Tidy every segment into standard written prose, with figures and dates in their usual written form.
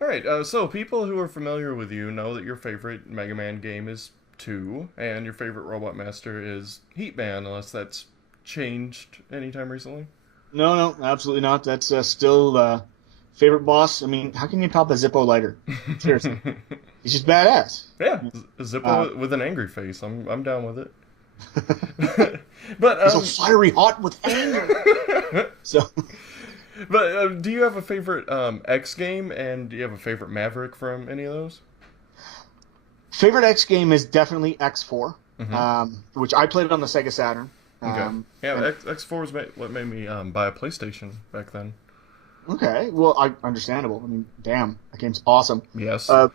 All right, so people who are familiar with you know that your favorite Mega Man game is 2, and your favorite Robot Master is Heat Man, unless that's changed anytime recently. No, no, absolutely not. That's still favorite boss. I mean, how can you top a Zippo lighter? Seriously, he's just badass. Yeah, Uh, Zippo with an angry face. I'm down with it. but he's so fiery hot with anger. So, do you have a favorite X game, and do you have a favorite Maverick from any of those? favorite X game is definitely X4, Mm-hmm. which I played on the Sega Saturn. Okay. Yeah, And X4 was what made me buy a PlayStation back then. okay, well, understandable. I mean, damn, that game's awesome. Yes. Uh,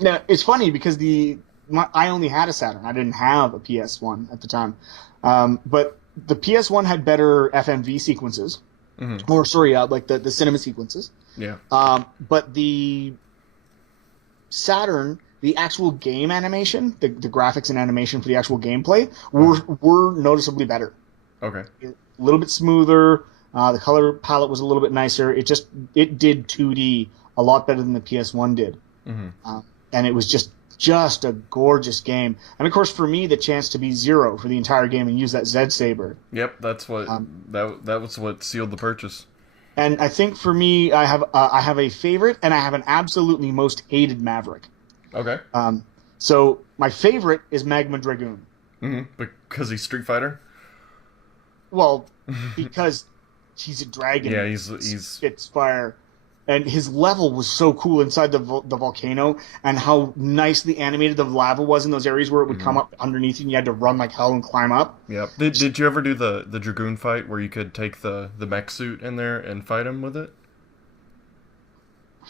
Now it's funny because I only had a Saturn. I didn't have a PS1 at the time, but the PS1 had better FMV sequences, Mm-hmm. or sorry, like the cinema sequences. Yeah. But the Saturn, the actual game animation, the graphics and animation for the actual gameplay Mm-hmm. were noticeably better. Okay. A little bit smoother. The color palette was a little bit nicer. It did 2D a lot better than the PS1 did. Mm-hmm. And it was just a gorgeous game. And of course, for me, the chance to be zero for the entire game and use that Z Saber. Yep, that's what Um, that was what sealed the purchase. and I think for me, I have a favorite and I have an absolutely most hated Maverick. Okay. So my favorite is Magma Dragoon. Mm-hmm. Because he's Street Fighter. Well, because he's a dragon, Yeah, and he's spits fire. And his level was so cool inside the volcano, and how nicely animated the lava was in those areas where it would mm-hmm. come up underneath you and you had to run like hell and climb up. Yep. Did you ever do the Dragoon fight where you could take the mech suit in there and fight him with it?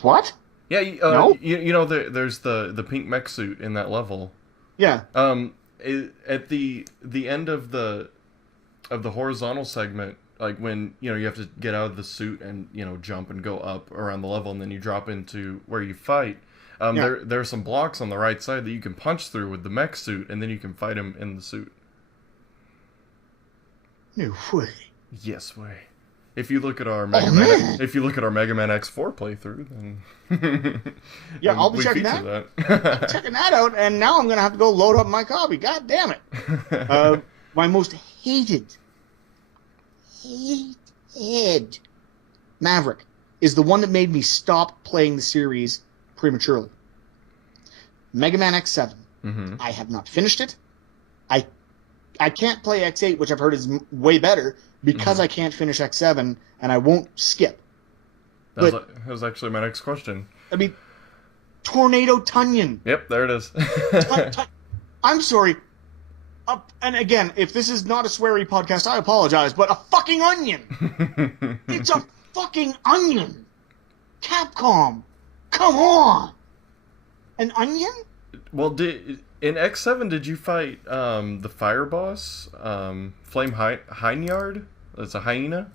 What? Yeah, No? you know there's the pink mech suit in that level. Yeah. At the end of the horizontal segment, like when you have to get out of the suit and jump and go up around the level, and then you drop into where you fight. Yeah. There are some blocks on the right side that you can punch through with the mech suit, and then you can fight him in the suit. No way. Yes, way. If you look at our Oh man. If you look at our Mega Man X4 playthrough, then Yeah, I'll be we checking feature that. I'll be that. checking that out, and now I'm gonna have to go load up my copy. God damn it. My most hated Maverick is the one that made me stop playing the series prematurely. Mega Man X7. hmm I have not finished it. I I can't play X8, which I've heard is way better, because hmm I can't finish X7, and I won't skip. But that was actually my next question. I mean, Tornado Tunyon. Yep, there it is. Tun- tun- I'm sorry. And again, if this is not a sweary podcast, I apologize. But a fucking onion. It's a fucking onion. Capcom. Come on. An onion? Well, in X7 did you fight the fire boss, Flame Hineyard? That's a hyena.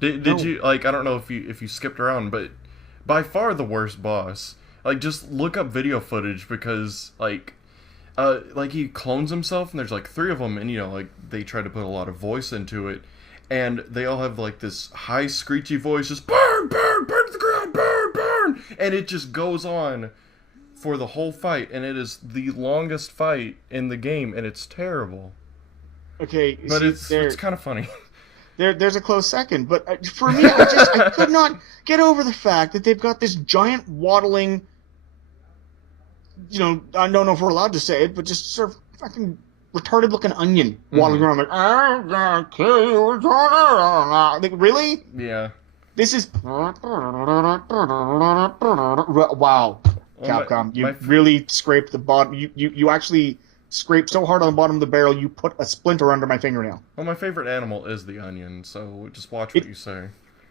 Did No. you like? I don't know if you skipped around, but by far the worst boss. Like, just look up video footage because like he clones himself, and there's like three of them, and like they try to put a lot of voice into it, and they all have like this high screechy voice, just burn, burn, burn to the ground, burn, burn, and it just goes on for the whole fight, and it is the longest fight in the game, and it's terrible. Okay, But see, it's kind of funny. there's a close second. But for me, I could not get over the fact that they've got this giant waddling, I don't know if we're allowed to say it, but just sort of fucking retarded looking onion waddling hmm around like, I'm gonna kill you, Tornado. Like, really? Yeah. This is wow, Well, Capcom. my You really scraped the bottom. You actually scraped so hard on the bottom of the barrel, you put a splinter under my fingernail. well, my favorite animal is the onion, so just watch what It, you say.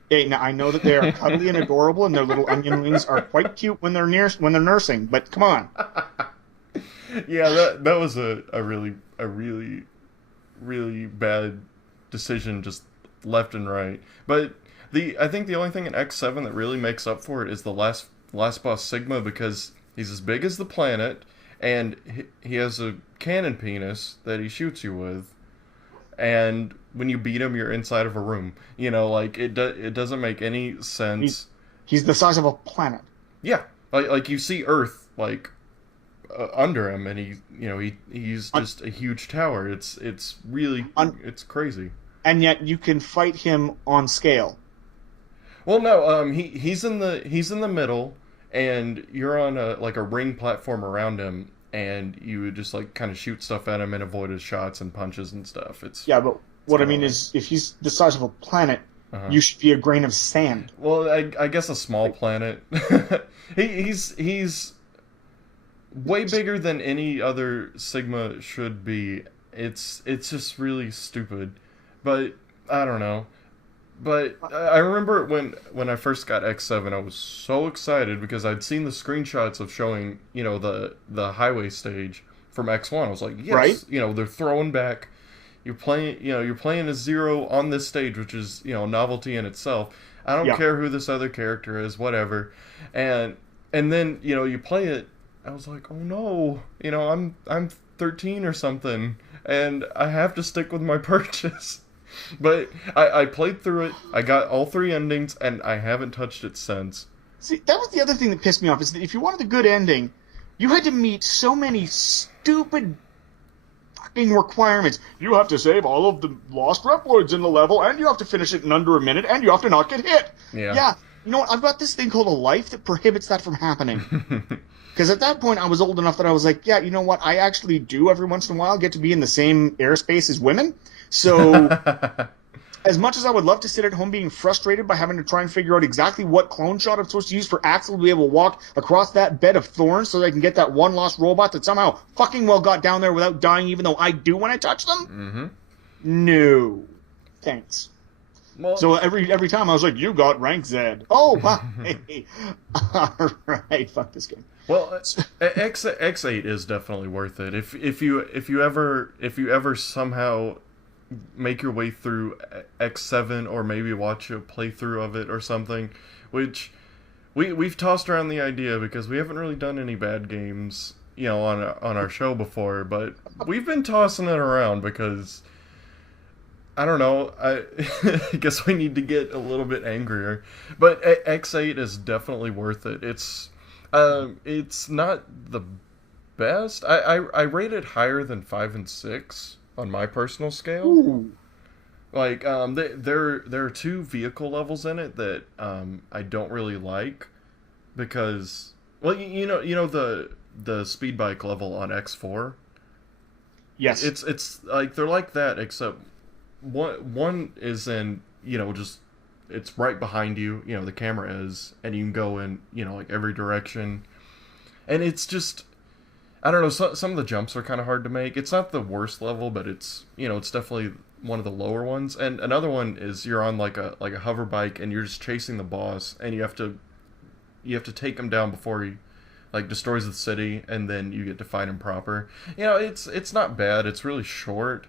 Hey, now I know that they are cuddly and adorable, and their little onion wings are quite cute when they're nursing. But come on, Yeah, that was a really bad decision, just left and right. But I think the only thing in X7 that really makes up for it is the last boss Sigma, because he's as big as the planet, and he has a cannon penis that he shoots you with, and when you beat him, you're inside of a room. Like it doesn't make any he's sense. he's the size of a planet. Yeah, like you see Earth like under him, and he's just a huge tower. It's really it's crazy. And yet you can fight him on scale. Well, no, he's in the middle, and you're on a ring platform around him, and you would just like kind of shoot stuff at him and avoid his shots and punches and stuff. Yeah, but what I mean is, if he's the size of a planet, you should be a grain of sand. Well, I guess a small planet. He's way bigger than any other Sigma should be. It's just really stupid, but I don't know. But I remember when I first got X7, I was so excited because I'd seen the screenshots of showing, the highway stage from X1. I was like, yes, right? They're throwing back. You're playing as Zero on this stage, which is, novelty in itself. I don't care who this other character is, whatever. And then, you play it. I was like, oh no, I'm 13 or something, and I have to stick with my purchase. But I played through it, I got all 3 endings, and I haven't touched it since. See, that was the other thing that pissed me off, is that if you wanted a good ending, you had to meet so many stupid fucking requirements. You have to save all of the lost Reploids in the level, and you have to finish it in under a minute, and you have to not get hit. Yeah, you know what, I've got this thing called a life that prohibits that from happening. Because at that point, I was old enough that I was like, yeah, you know what, I actually do every once in a while get to be in the same airspace as women. So, as much as I would love to sit at home being frustrated by having to try and figure out exactly what clone shot I'm supposed to use for Axel to be able to walk across that bed of thorns so that I can get that one lost robot that somehow fucking well got down there without dying, even though I do when I touch them? No. Thanks. Well, so every time I was like, you got rank Z. Oh, hey. All right, fuck this game. Well, X8 is definitely worth it. If you ever somehow make your way through X7, or maybe watch a playthrough of it or something, which we've tossed around the idea because we haven't really done any bad games, on our show before, but we've been tossing it around because I don't know, I guess we need to get a little bit angrier. But X8 is definitely worth it. It's not the best. I rate it higher than 5 and 6 on my personal scale. Ooh. Like, there are 2 vehicle levels in it that I don't really like because, well, the speed bike level on X4. Yes, it's like they're like that, except one is in just it's right behind you. The camera is, and you can go in like every direction, and it's just. I don't know, some of the jumps are kind of hard to make. It's not the worst level, but it's definitely one of the lower ones. And another one is you're on like a hover bike and you're just chasing the boss, and you have to take him down before he like destroys the city, and then you get to fight him proper. It's not bad. It's really short,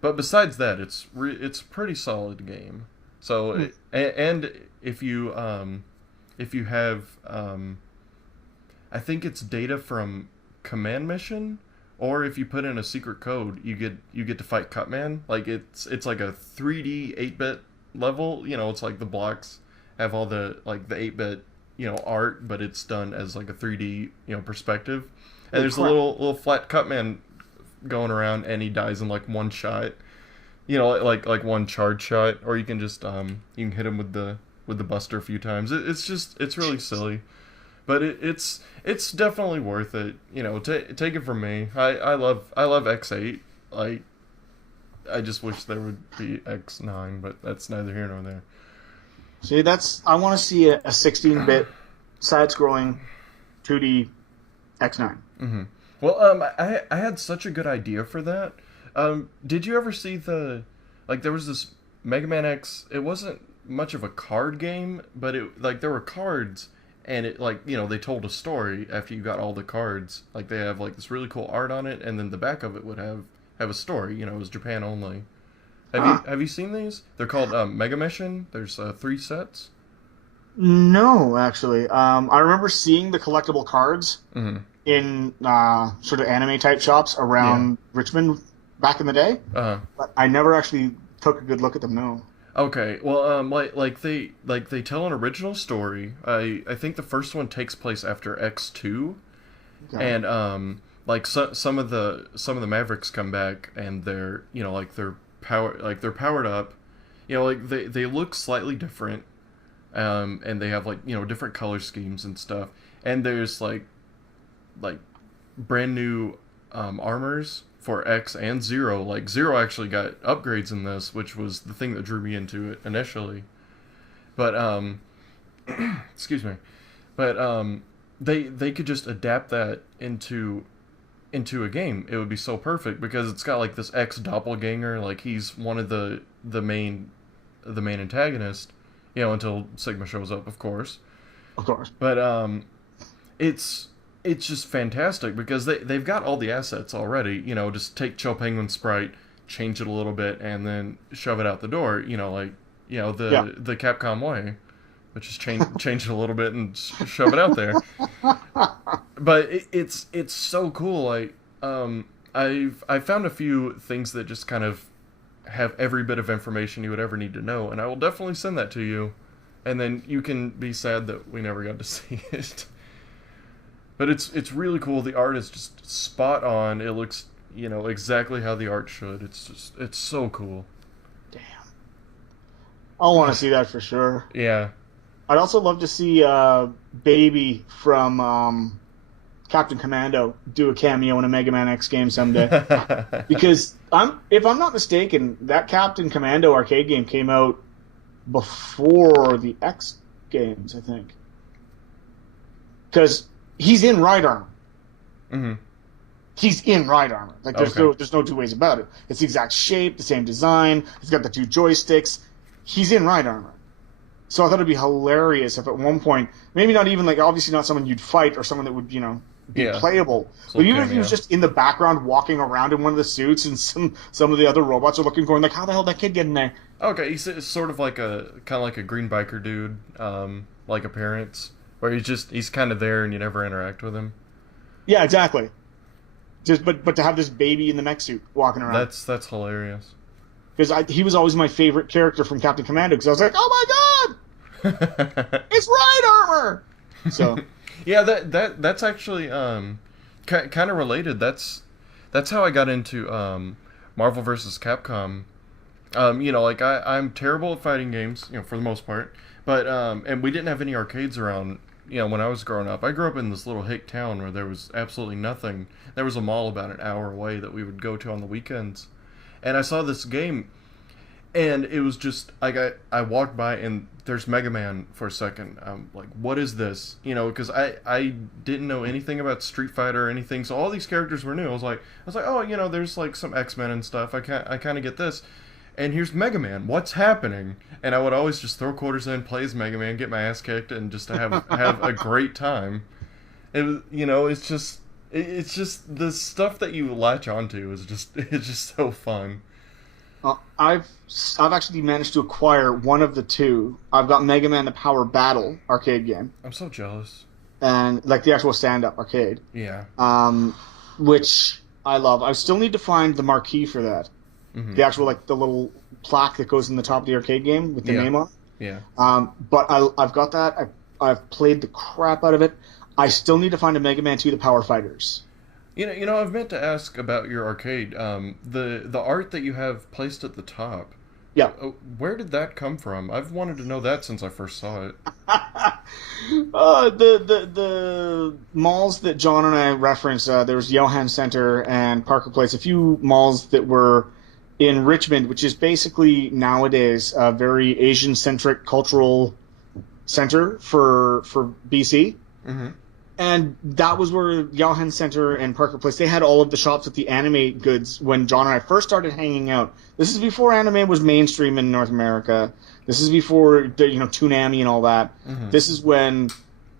but besides that, it's a pretty solid game. So and if you have I think it's data from command mission, or if you put in a secret code, you get to fight Cutman. Like it's like a 3D 8-bit level. It's like the blocks have all the like the 8-bit art, but it's done as like a 3D perspective. And there's a little flat Cutman going around, and he dies in like one shot. Like one charge shot, or you can just you can hit him with the buster a few times. It's really silly. But it's definitely worth it. Take it from me. I love X8. I just wish there would be X9, but that's neither here nor there. See, I want to see a 16-bit side-scrolling 2D X9. Mm-hmm. Well, I had such a good idea for that. Did you ever see there was this Mega Man X? It wasn't much of a card game, but there were cards. And it they told a story after you got all the cards. Like they have like this really cool art on it, and then the back of it would have a story. It was Japan only. Have you seen these? They're called Mega Mission. There's 3 sets. No, actually. I remember seeing the collectible cards in sort of anime type shops around Richmond back in the day. But I never actually took a good look at them. No. Okay, well, like they tell an original story. I think the first one takes place after X2, Okay. and like some of the Mavericks come back and they're like they're powered up. Like they look slightly different, and they have like different color schemes and stuff. And there's like brand new armors for X and Zero. Like Zero actually got upgrades in this, which was the thing that drew me into it initially. But excuse me. But they could just adapt that into a game. It would be so perfect because it's got like this X doppelganger. Like he's one of the main antagonist. Until Sigma shows up, of course. Of course. But it's just fantastic because they've got all the assets already. Just take Chill Penguin sprite, change it a little bit, and then shove it out the door. The Capcom way, which is change it a little bit and shove it out there. But it's so cool. Like I've found a few things that just kind of have every bit of information you would ever need to know, and I will definitely send that to you, and then you can be sad that we never got to see it. But it's really cool. The art is just spot on. It looks exactly how the art should. It's so cool. Damn. I want to see that for sure. Yeah. I'd also love to see Baby from Captain Commando do a cameo in a Mega Man X game someday. Because if I'm not mistaken, that Captain Commando arcade game came out before the X games, I think. Because he's in ride armor. Mm-hmm. He's in ride armor. Like there's no two ways about it. It's the exact shape, the same design. It's got the two joysticks. He's in ride armor. So I thought it'd be hilarious if at one point, maybe not even like obviously not someone you'd fight or someone that would be playable, but even if he was just in the background walking around in one of the suits and some of the other robots are looking, going like, how the hell did that kid get in there? Okay, he's sort of like a green biker dude, like appearance, where he's kind of there and you never interact with him. Yeah, exactly. But to have this baby in the mech suit walking around, that's hilarious. Because he was always my favorite character from Captain Commando, because I was like, oh my god, it's ride armor. So yeah, that's actually kind of related. That's how I got into Marvel vs. Capcom. Like I'm terrible at fighting games, for the most part. But and we didn't have any arcades around. When I was growing up, I grew up in this little hick town where there was absolutely nothing. There was a mall about an hour away that we would go to on the weekends, and I saw this game, and it was just I walked by and there's Mega Man for a second. I'm like, what is this? Because I didn't know anything about Street Fighter or anything, so all these characters were new. I was like, oh, there's like some X-Men and stuff. I kind of get this. And here's Mega Man. What's happening? And I would always just throw quarters in, play as Mega Man, get my ass kicked, and just have a great time. It's just the stuff that you latch onto it's just so fun. I've actually managed to acquire one of the two. I've got Mega Man: The Power Battle arcade game. I'm so jealous. And like the actual stand-up arcade. Yeah. Which I love. I still need to find the marquee for that. Mm-hmm. The actual the little plaque that goes in the top of the arcade game with the name on. Yeah. But I've got that. I've played the crap out of it. I still need to find a Mega Man 2: The Power Fighters. I've meant to ask about your arcade. The art that you have placed at the top. Yeah. Where did that come from? I've wanted to know that since I first saw it. The malls that John and I referenced, there was Johann Center and Parker Place, a few malls that were in Richmond, which is basically nowadays a very Asian-centric cultural center for BC. Mm-hmm. And that was where Johann Center and Parker Place, they had all of the shops with the anime goods when John and I first started hanging out. This is before anime was mainstream in North America. This is before, Toonami and all that. Mm-hmm. This is when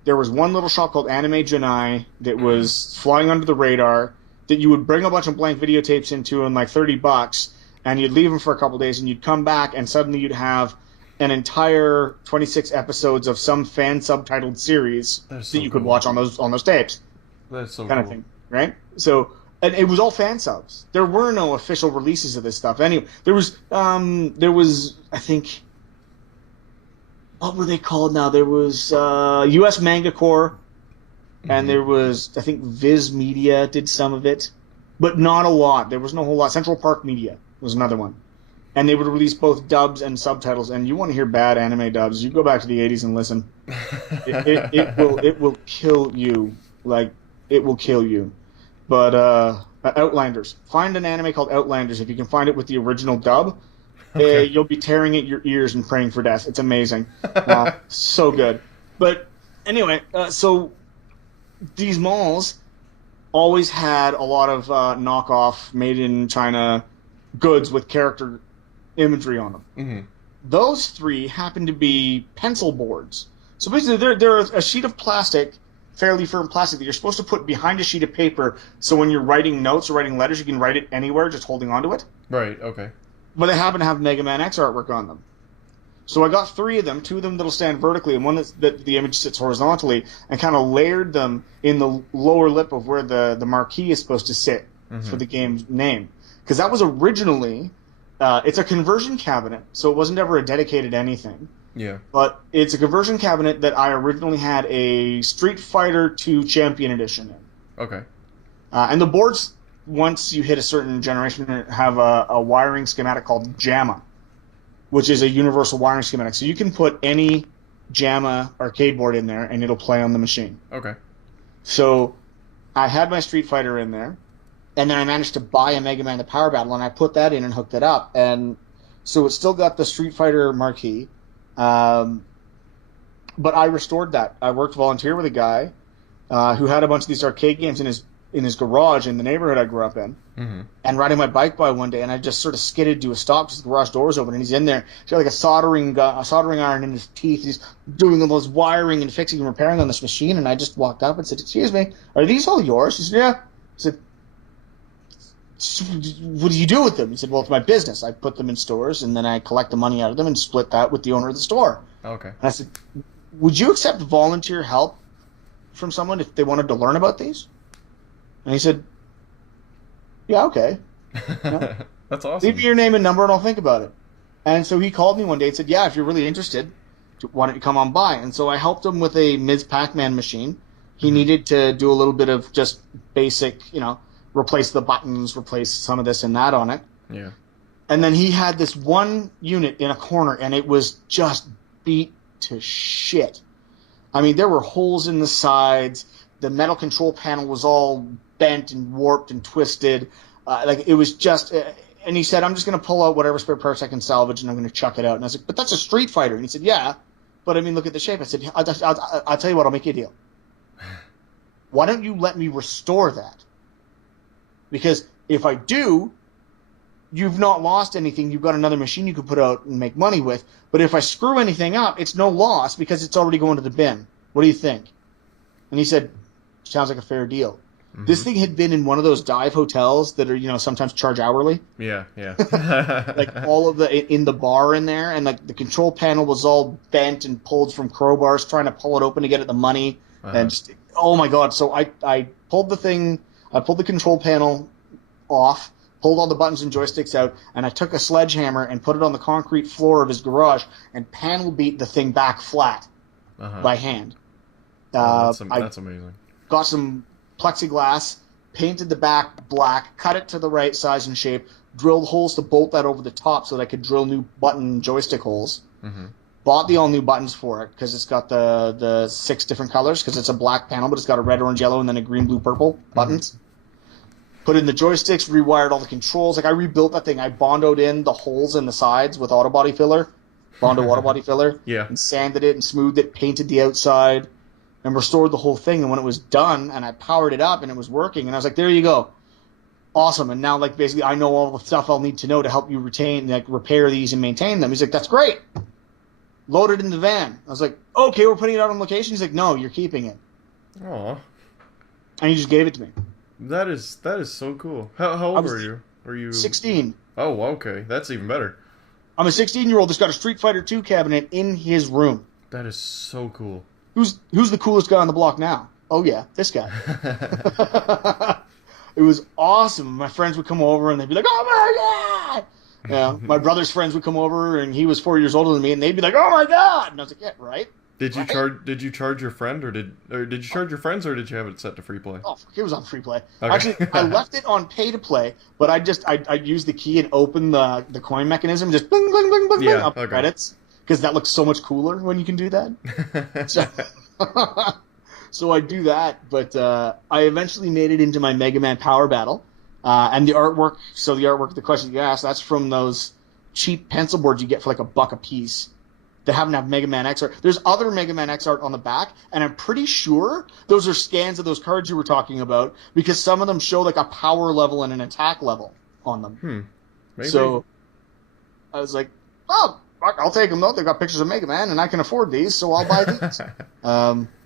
there was one little shop called Anime Janai that was flying under the radar that you would bring a bunch of blank videotapes into and like $30, and you'd leave them for a couple days, and you'd come back, and suddenly you'd have an entire 26 episodes of some fan subtitled series that you could watch on those tapes. That's so kind of thing, right? So, and it was all fan subs. There were no official releases of this stuff. Anyway, there was I think what were they called now? There was U.S. Manga Corps, and Hmm. there was, I think, Viz Media did some of it, but not a lot. There was no whole lot. Central Park Media was another one. And they would release both dubs and subtitles. And you want to hear bad anime dubs, you go back to the 80s and listen. It will kill you. Like, it will kill you. But Outlanders. Find an anime called Outlanders. If you can find it with the original dub, Okay. you'll be tearing at your ears and praying for death. It's amazing. So good. But anyway, so these malls always had a lot of knockoff, made in China goods with character imagery on them. Hmm. Those three happen to be pencil boards. So basically, they're a sheet of plastic, fairly firm plastic that you're supposed to put behind a sheet of paper. So when you're writing notes or writing letters, you can write it anywhere, just holding onto it. Right. Okay. But they happen to have Mega Man X artwork on them. So I got three of them, two of them that'll stand vertically, and one that the image sits horizontally, and kind of layered them in the lower lip of where the marquee is supposed to sit for Hmm. the game's name. Because that was originally, it's a conversion cabinet, so it wasn't ever a dedicated anything. Yeah. But it's a conversion cabinet that I originally had a Street Fighter 2 Champion Edition in. Okay. And the boards, once you hit a certain generation, have a wiring schematic called JAMA, which is a universal wiring schematic. So you can put any JAMA arcade board in there and it'll play on the machine. Okay. So I had my Street Fighter in there, and then I managed to buy a Mega Man the Power Battle, and I put that in and hooked it up. And so it's still got the Street Fighter marquee. Um, but I restored that. I worked volunteer with a guy who had a bunch of these arcade games in his garage in the neighborhood I grew up in. Hmm. And riding my bike by one day, and I just sort of skidded to a stop because the garage door was open, and he's in there. He's got like a soldering iron in his teeth. He's doing all those wiring and fixing and repairing on this machine, and I just walked up and said, "Excuse me, are these all yours?" He said, "Yeah." I said, "What do you do with them?" He said, "Well, it's my business. I put them in stores, and then I collect the money out of them and split that with the owner of the store." Okay. And I said, "Would you accept volunteer help from someone if they wanted to learn about these?" And he said, "Yeah, okay. Yeah. That's Leave me awesome. your name and number, and I'll think about it." And so he called me one day and said, "Yeah, if you're really interested, why don't you come on by?" And so I helped him with a Ms. Pac-Man machine. He Hmm. needed to do a little bit of just basic, replace the buttons, replace some of this and that on it. Yeah. And then he had this one unit in a corner, and it was just beat to shit. I mean, there were holes in the sides. The metal control panel was all bent and warped and twisted. Like it was just. And he said, "I'm just going to pull out whatever spare parts I can salvage, and I'm going to chuck it out." And I was like, "But that's a Street Fighter." And he said, "Yeah, but I mean, look at the shape." I said, I'll tell you what, I'll make you a deal. Why don't you let me restore that? Because if I do, you've not lost anything. You've got another machine you could put out and make money with. But if I screw anything up, it's no loss because it's already going to the bin. What do you think? And he said, "Sounds like a fair deal." Hmm. This thing had been in one of those dive hotels that are, sometimes charge hourly. Yeah. Yeah. Like all of the in the bar in there, and like the control panel was all bent and pulled from crowbars, trying to pull it open to get at the money, Uh-huh. and just oh my god! So I pulled the thing, I pulled the control panel off, pulled all the buttons and joysticks out, and I took a sledgehammer and put it on the concrete floor of his garage and panel beat the thing back flat Uh-huh. by hand. Oh, I that's amazing. got some plexiglass, painted the back black, cut it to the right size and shape, drilled holes to bolt that over the top so that I could drill new button joystick holes. Hmm. Bought the all new buttons for it because it's got the six different colors because it's a black panel, but it's got a red, orange, yellow, and then a green, blue, purple buttons. Put in the joysticks, rewired all the controls. Like I rebuilt that thing. I bondoed in the holes in the sides with auto body filler, Bondo auto body filler, Yeah. and sanded it and smoothed it, painted the outside, and restored the whole thing. And when it was done, and I powered it up and it was working, and I was like, "There you go, awesome!" And now, like basically, I know all the stuff I'll need to know to help you repair these and maintain them. He's like, "That's great." Load it in the van. I was like, "Okay, we're putting it out on location." He's like, "No, you're keeping it," Aw. and he just gave it to me. That is so cool. How I old was were you? Were you 16. Oh, okay. That's even better. I'm a 16-year-old that's got a Street Fighter 2 cabinet in his room. That is so cool. Who's the coolest guy on the block now? Oh yeah, this guy. It was awesome. My friends would come over and they'd be like, "Oh my god!" Yeah, my brother's friends would come over, and he was 4 years older than me, and they'd be like, "Oh my god!" And I was like, "Yeah, right." Right? Did you charge your friend, or did you charge your friends, or did you have it set to free play? Oh, fuck, it was on free play. Actually, I Okay. left it on pay to play, but I'd use the key and open the coin mechanism, just bling bling bling bling bling Yeah. up the Okay. credits, because that looks so much cooler when you can do that. So, so I do that, but I eventually made it into my Mega Man Power Battle, and the artwork. So the artwork, the question you asked, that's from those cheap pencil boards you get for like $1 a piece. They happen to have Mega Man X art. There's other Mega Man X art on the back, and I'm pretty sure those are scans of those cards you were talking about, because some of them show like a power level and an attack level on them. Maybe. So I was like, oh, fuck, I'll take them though. They've got pictures of Mega Man, and I can afford these, so I'll buy these.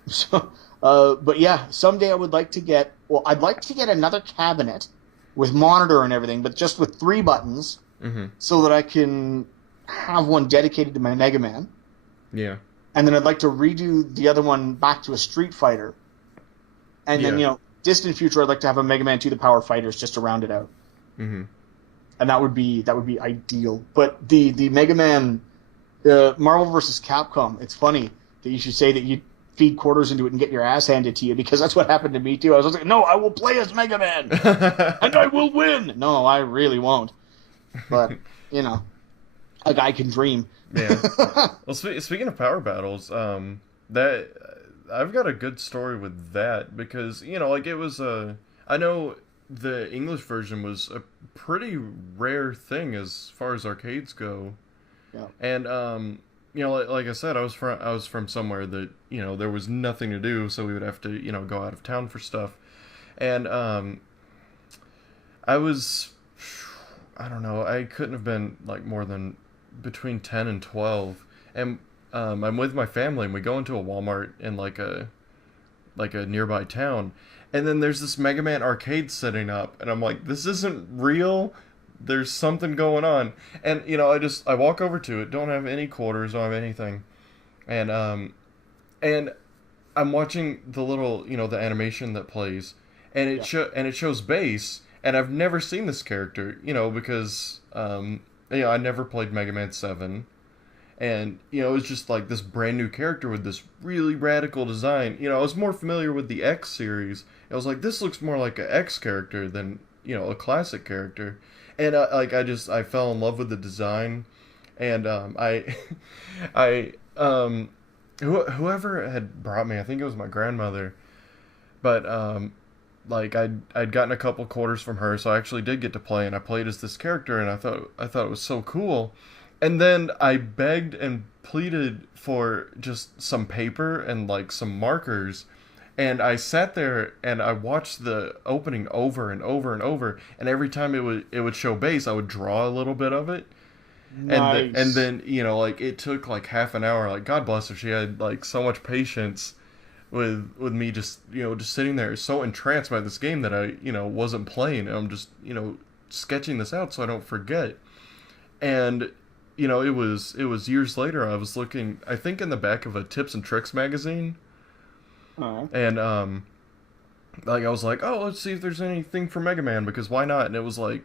So, but yeah, someday I would like to get. Well, I'd like to get another cabinet with monitor and everything, but just with 3 buttons, so that I can have one dedicated to my Mega Man. Yeah. And then I'd like to redo the other one back to a Street Fighter. And then, distant future, I'd like to have a Mega Man 2 The Power Fighters just to round it out. Mm-hmm. And that would be ideal. But the Mega Man Marvel vs. Capcom, it's funny that you should say that you feed quarters into it and get your ass handed to you, because that's what happened to me too. I was like, no, I will play as Mega Man and I will win. No, I really won't. But, a guy can dream. Yeah. Well, speaking of power battles, that I've got a good story with that, because like it was I know the English version was a pretty rare thing as far as arcades go, Yeah. and like I said, I was from somewhere that there was nothing to do, so we would have to go out of town for stuff, and I don't know, I couldn't have been like more than between 10 and 12, and I'm with my family, and we go into a Walmart in like a nearby town, and then there's this Mega Man arcade setting up, and I'm like, this isn't real, there's something going on. And I walk over to it, don't have any quarters, don't have anything, and I'm watching the little the animation that plays, and it shows bass, and I've never seen this character, because I never played Mega Man 7. And, it was just like this brand new character with this really radical design. I was more familiar with the X series. I was like, this looks more like an X character than, a classic character. And, I fell in love with the design. And, whoever had brought me, I think it was my grandmother. But, I'd gotten a couple quarters from her, so I actually did get to play, and I played as this character, and I thought it was so cool. And then I begged and pleaded for just some paper and like some markers, and I sat there and I watched the opening over and over and over, and every time it would show base, I would draw a little bit of it. Nice. And then like it took like half an hour. Like, God bless her, she had like so much patience with me, just just sitting there so entranced by this game that I wasn't playing. I'm just sketching this out so I don't forget. And it was years later. I was looking, I think, in the back of a Tips and Tricks magazine, and I was like, oh, let's see if there's anything for Mega Man, because why not? And it was like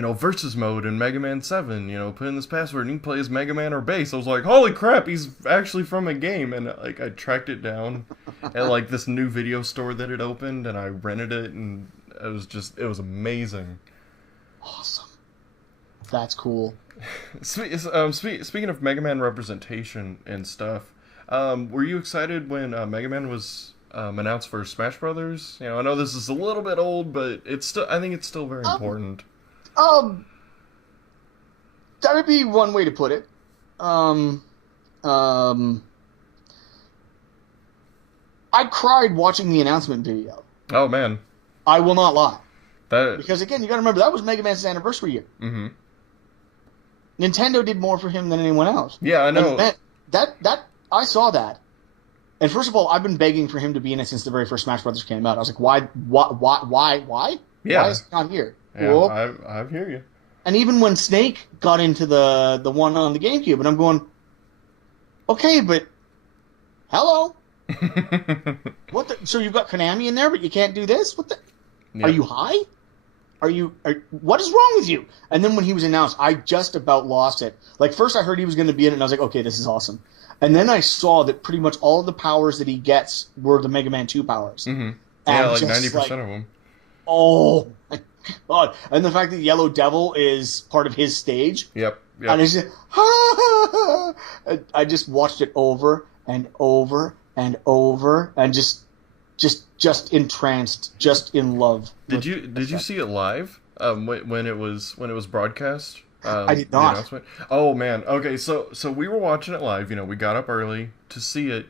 versus mode in Mega Man 7. Put in this password and you can play as Mega Man or Bass. I was like, holy crap, he's actually from a game. And like I tracked it down at like this new video store that had opened, and I rented it, and it was amazing. Awesome. That's cool. Speaking of Mega Man representation and stuff, were you excited when Mega Man was announced for Smash Brothers? I know this is a little bit old, but I think it's still very important. That would be one way to put it. I cried watching the announcement video. Oh man, I will not lie. That Because again, you got to remember that was Mega Man's anniversary year. Mm-hmm. Nintendo did more for him than anyone else. Yeah, I know. And that I saw that. And first of all, I've been begging for him to be in it since the very first Smash Brothers came out. I was like, why? Yeah. Why is he not here? Yeah, Well, I hear you. and even when Snake got into the one on the GameCube, and I'm going, okay, but hello, what the? So you've got Konami in there, but you can't do this? What the? Yeah. Are you high? what is wrong with you? And then when he was announced, I just about lost it. Like, first I heard he was going to be in it, and I was like, okay, this is awesome. And then I saw that pretty much all of the powers that he gets were the Mega Man 2 powers. Mm-hmm. Yeah, And like just 90% of them. oh my God. And the fact that Yellow Devil is part of his stage. Yep. And it's just, I just watched it over and over and over and just entranced, just in love. Did you see it live? When it was broadcast? I did the not. announcement? Oh man. Okay, so we were watching it live. We got up early to see it,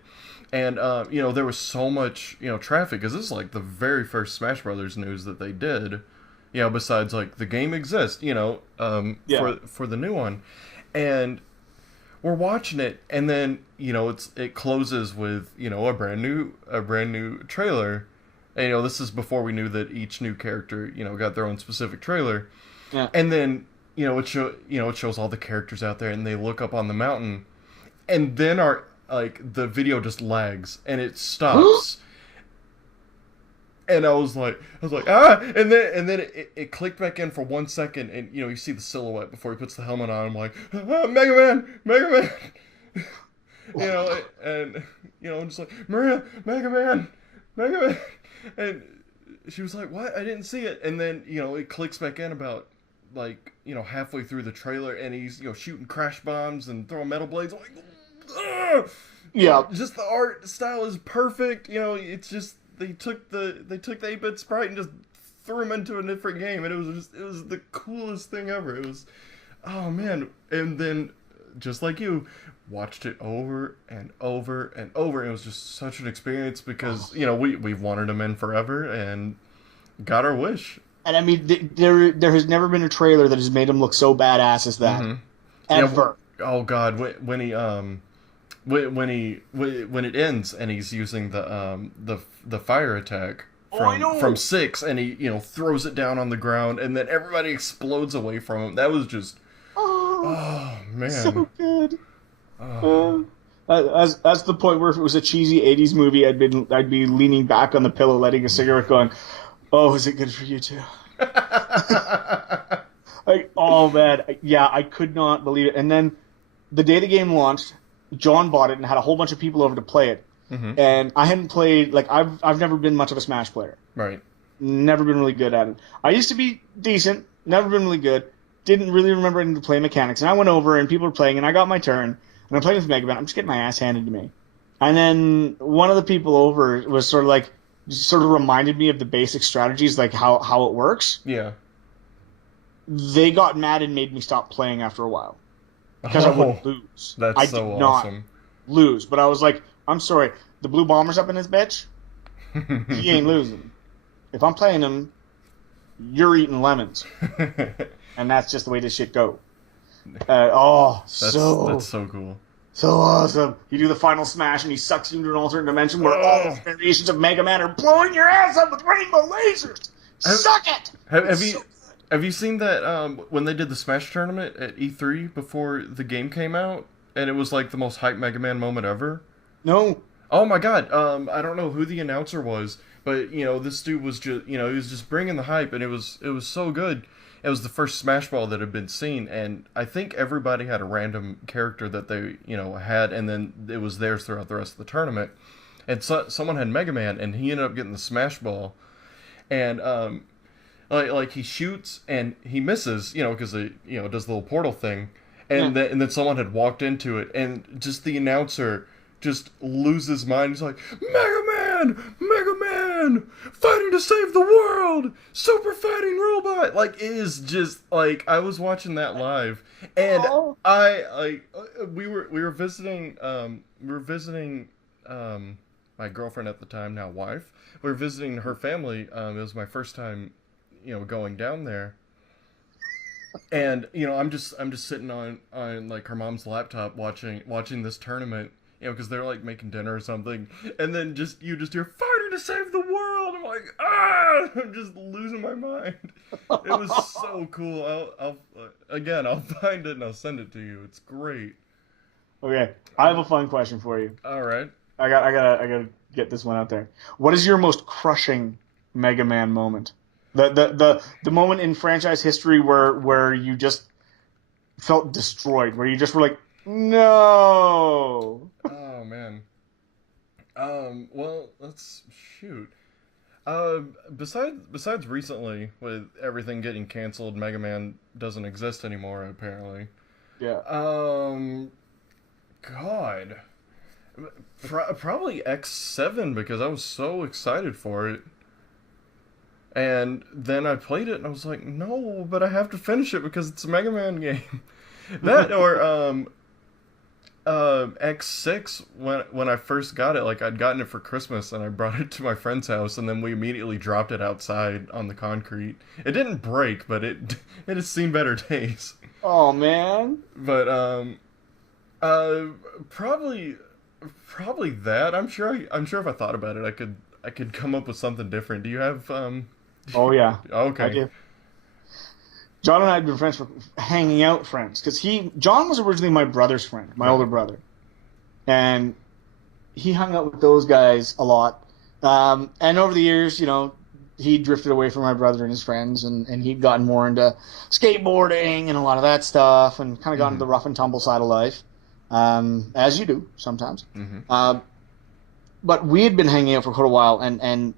and there was so much traffic because this is like the very first Smash Brothers news that they did. Besides like the game exists. For the new one, and we're watching it, and then it closes with a brand new trailer. And, this is before we knew that each new character got their own specific trailer. Yeah. And then it shows all the characters out there, and they look up on the mountain, and then the video just lags and it stops. And I was like, ah! And then it clicked back in for 1 second, and you see the silhouette before he puts the helmet on. I'm like, Mega Man, and I'm just like, Maria, Mega Man, and she was like, what? I didn't see it. And then it clicks back in about halfway through the trailer, and he's shooting crash bombs and throwing metal blades. I'm like, ugh! Yeah, just the art style is perfect. It's just. They took the 8-bit sprite and just threw him into a different game, and it was the coolest thing ever. It was, oh man! And then, just like you, watched it over and over and over. And it was just such an experience because we've wanted him in forever and got our wish. And I mean, there has never been a trailer that has made him look so badass as that, ever. Oh God, when he when it ends and he's using the fire attack from 6, and he throws it down on the ground, and then everybody explodes away from him. That was just oh man, so good. That's the point where if it was a cheesy 80s movie, I'd be leaning back on the pillow, lighting a cigarette, going, "Oh, is it good for you too?" Like, oh man, yeah, I could not believe it. And then the day the game launched, John bought it and had a whole bunch of people over to play it. Mm-hmm. And I hadn't played, I've never been much of a Smash player. Right. Never been really good at it. I used to be decent, never been really good, didn't really remember any of the play mechanics. And I went over and people were playing, and I got my turn, and I'm playing with Mega Man. I'm just getting my ass handed to me. And then one of the people over was sort of reminded me of the basic strategies, like how it works. Yeah. They got mad and made me stop playing after a while. Because I wouldn't lose. That's so awesome. Not lose, but I was like, I'm sorry, the blue bomber's up in this bitch. He ain't losing. If I'm playing him, you're eating lemons, and that's just the way this shit go. That's so cool. So awesome. You do the final smash, and he sucks you into an alternate dimension where all the variations of Mega Man are blowing your ass up with rainbow lasers. Suck it. Have you seen that when they did the Smash tournament at E3 before the game came out, and it was like the most hype Mega Man moment ever? No. Oh my God. I don't know who the announcer was, but this dude was just he was just bringing the hype, and it was so good. It was the first Smash Ball that had been seen, and I think everybody had a random character that they had, and then it was theirs throughout the rest of the tournament. And someone had Mega Man, and he ended up getting the Smash Ball, and like he shoots and he misses, because it does the little portal thing, and then someone had walked into it, and just the announcer just loses his mind. He's like, Mega Man, fighting to save the world, super fighting robot. Like, it is just like, I was watching that live, and we were visiting my girlfriend at the time, now wife. We were visiting her family. It was my first time going down there, and I'm just sitting on like her mom's laptop watching this tournament, because they're like making dinner or something, and then you just hear fighting to save the world. I'm like, I'm just losing my mind. It was so cool. I'll find it and I'll send it to you. It's great. Okay, I have a fun question for you. All right, I gotta get this one out there. What is your most crushing Mega Man moment? The moment in franchise history where you just felt destroyed, where you just were like, no. Oh man. Well, let's shoot. Besides recently, with everything getting canceled, Mega Man doesn't exist anymore, apparently. Yeah. Um, God. Probably X7 because I was so excited for it. And then I played it and I was like, no, but I have to finish it because it's a Mega Man game. That or X6 when I first got it, like I'd gotten it for Christmas and I brought it to my friend's house and then we immediately dropped it outside on the concrete. It didn't break, but it has seen better days. Oh man. But uh probably that. I'm sure if I thought about it I could come up with something different. Do you have Oh yeah. I Okay. do. John and I had been friends for hanging out friends because John was originally my brother's friend, my Right. older brother, and he hung out with those guys a lot. And over the years, he drifted away from my brother and his friends, and he'd gotten more into skateboarding and a lot of that stuff, and kind of got into Mhm. the rough and tumble side of life, as you do sometimes. Mhm. Uh, but we had been hanging out for quite a while, and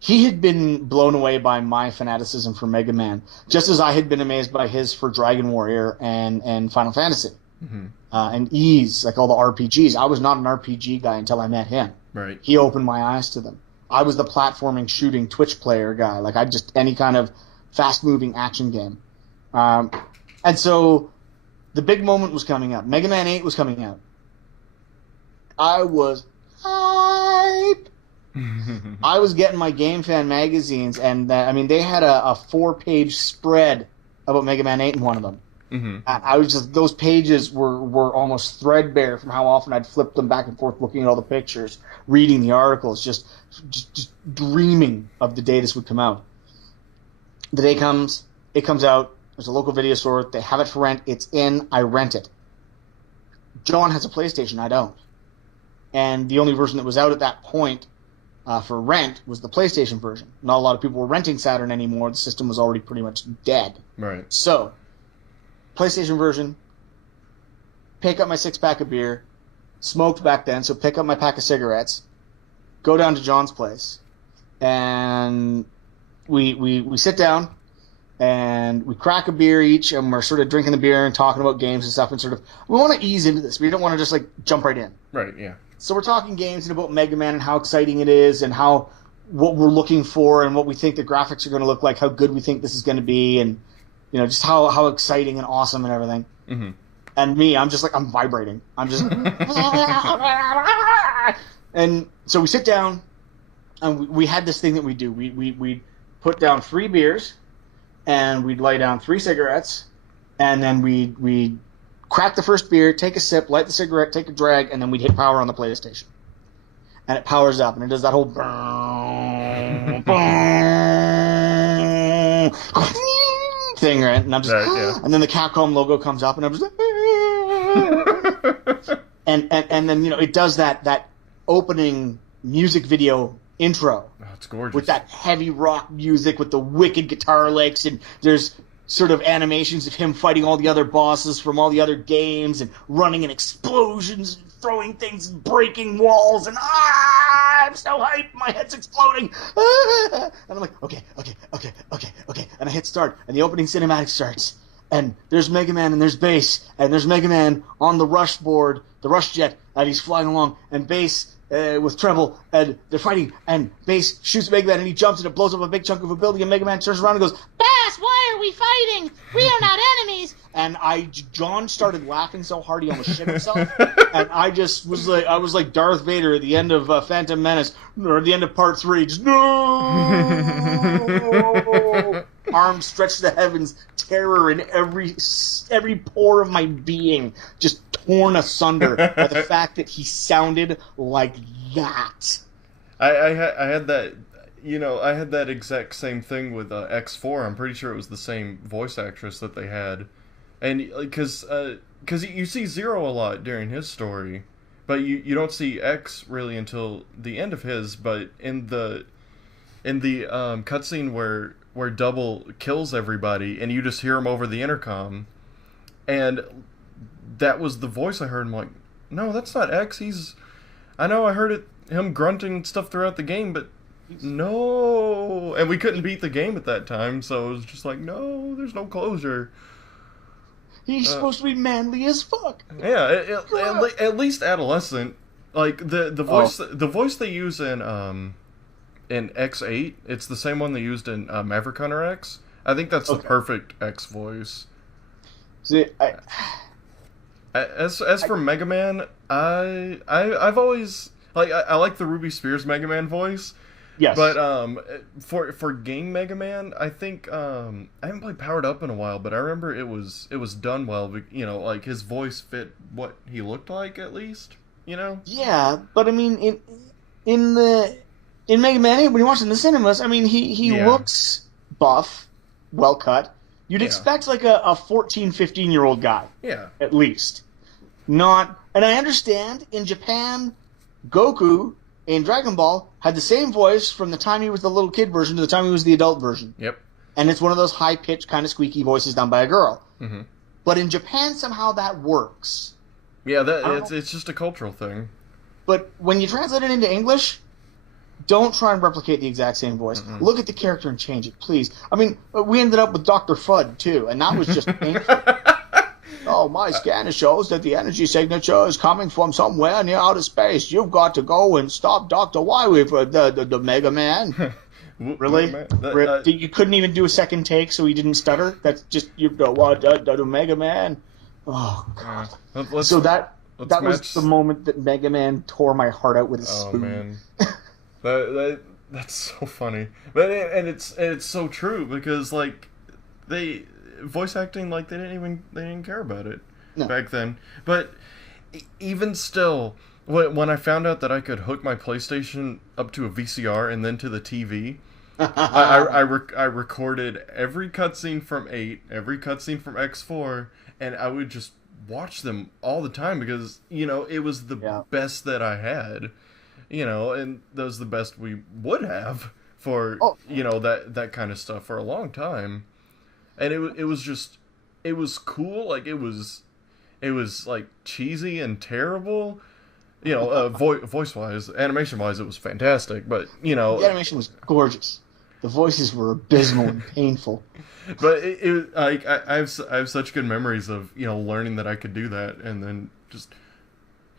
he had been blown away by my fanaticism for Mega Man, just as I had been amazed by his for Dragon Warrior and Final Fantasy, Mhm. and Ys, like all the RPGs. I was not an RPG guy until I met him. Right. He opened my eyes to them. I was the platforming, shooting, Twitch player guy. Like I just any kind of fast-moving action game. Um, and so the big moment was coming up. Mega Man 8 was coming out. I was hype. I was getting my Game Fan magazines, and I mean, they had a 4-page spread about Mega Man 8 in one of them. Mhm. And I was just, those pages were almost threadbare from how often I'd flipped them back and forth, looking at all the pictures, reading the articles, just dreaming of the day this would come out. The day comes, it comes out. There's a local video store. They have it for rent. It's in. I rent it. John has a PlayStation. I don't. And the only version that was out at that point for rent was the PlayStation version. Not a lot of people were renting Saturn anymore. The system was already pretty much dead. Right. So, PlayStation version, pick up my 6-pack of beer, smoked back then, so pick up my pack of cigarettes, go down to John's place, and we sit down, and we crack a beer each, and we're sort of drinking the beer and talking about games and stuff, and sort of, we want to ease into this. We don't want to just, like, jump right in. Right, yeah. So we're talking games and about Mega Man and how exciting it is and what we're looking for and what we think the graphics are going to look like, how good we think this is going to be, and just how exciting and awesome and everything. Mm-hmm. And me, I'm just like, I'm vibrating. I'm just and so we sit down and we had this thing that we do. We put down 3 beers and we'd lay down 3 cigarettes, and then we'd crack the first beer, take a sip, light the cigarette, take a drag, and then we'd hit power on the PlayStation. And it powers up, and it does that whole thing, right? And I'm just, Right, yeah. and then the Capcom logo comes up, and I'm just like, and then it does that opening music video intro. Oh, it's gorgeous. With that heavy rock music, with the wicked guitar licks, and there's sort of animations of him fighting all the other bosses from all the other games, and running in explosions, and throwing things, and breaking walls, and I'm so hyped, my head's exploding, and I'm like, okay, and I hit start, and the opening cinematic starts, and there's Mega Man, and there's Bass, and there's Mega Man on the rush board, the rush jet, and he's flying along, and Bass with Treble, and they're fighting, and Bass shoots Mega Man, and he jumps, and it blows up a big chunk of a building, and Mega Man turns around and goes, Bass, why are we fighting? We are not enemies. And John started laughing so hard he almost shit himself, and I just was like, I was like Darth Vader at the end of Phantom Menace, or at the end of Part 3, just no! Arms stretched to the heavens, terror in every pore of my being, just torn asunder by the fact that he sounded like that. I had that, I had that exact same thing with X4. I'm pretty sure it was the same voice actress that they had, and because you see Zero a lot during his story, but you don't see X really until the end of his. But in the cutscene where where Double kills everybody, and you just hear him over the intercom, and that was the voice I heard. I'm like, no, that's not X. I know I heard him grunting stuff throughout the game, but no. And we couldn't beat the game at that time, so it was just like, no, there's no closure. He's supposed to be manly as fuck. Yeah, at least adolescent. Like the voice they use in X8, it's the same one they used in Maverick Hunter X. I think that's the perfect X voice. See, As for Mega Man, I've always I like the Ruby Spears Mega Man voice. Yes. But for game Mega Man, I think I haven't played Powered Up in a while, but I remember it was done well. You know, like his voice fit what he looked like at least. You know. Yeah, but I mean, in Mega Man 8, when you watch it in the cinemas, I mean, he looks buff, well cut. You'd expect like a 14, 15-year-old guy. Yeah. At least. Not, and I understand in Japan, Goku in Dragon Ball had the same voice from the time he was the little kid version to the time he was the adult version. Yep. And it's one of those high-pitched, kind of squeaky voices done by a girl. Mm-hmm. But in Japan, somehow that works. Yeah, it's just a cultural thing. But when you translate it into English, don't try and replicate the exact same voice. Mm-hmm. Look at the character and change it, please. I mean, we ended up with Dr. Fudd, too, and that was just painful. Oh, my scanner shows that the energy signature is coming from somewhere near outer space. You've got to go and stop Dr. Wily for the Mega Man. Really? You couldn't even do a second take so he didn't stutter? That's just, the Mega Man. Oh, God. So that was the moment that Mega Man tore my heart out with a spoon. Oh, man. That's so funny. But it's so true because, like, they... voice acting, like they didn't care about it back then. But even still, when I found out that I could hook my PlayStation up to a VCR and then to the TV, I recorded every cutscene from 8, every cutscene from X4, and I would just watch them all the time because, you know, it was the best that I had, you know, and that was the best we would have for, you know, that kind of stuff for a long time. And it was cool, like it was like cheesy and terrible, you know, voice wise, animation wise, it was fantastic. But you know, the animation was gorgeous. The voices were abysmal and painful. But it like I have such good memories of, you know, learning that I could do that, and then just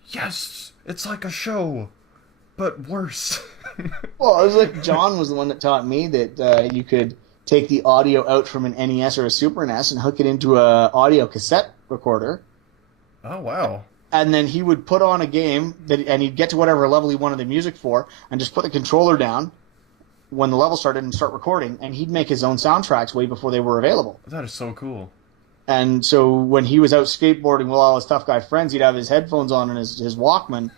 yes, it's like a show, but worse. Well, it was like John was the one that taught me that you could take the audio out from an NES or a Super NES and hook it into a audio cassette recorder. Oh, wow. And then he would put on a game, and he'd get to whatever level he wanted the music for, and just put the controller down when the level started and start recording, and he'd make his own soundtracks way before they were available. That is so cool. And so when he was out skateboarding with all his tough guy friends, he'd have his headphones on and his Walkman,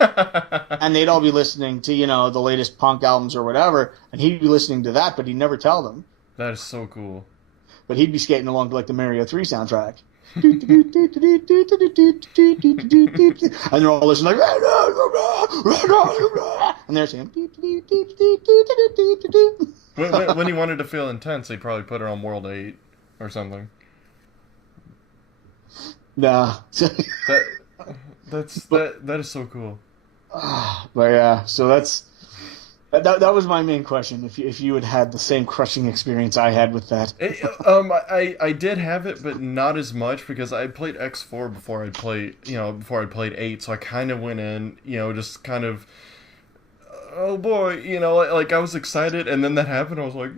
and they'd all be listening to, you know, the latest punk albums or whatever, and he'd be listening to that, but he'd never tell them. That is so cool. But he'd be skating along to like the Mario 3 soundtrack. And they're all listening like, and they're saying, when he wanted to feel intense, he probably put it on World 8 or something. Nah. That is so cool. But yeah, so that was my main question. If you had the same crushing experience I had with that. I did have it, but not as much because I played X4 before I played 8, so I kind of went in, you know, just kind of, oh boy, you know, like I was excited, and then that happened. I was like,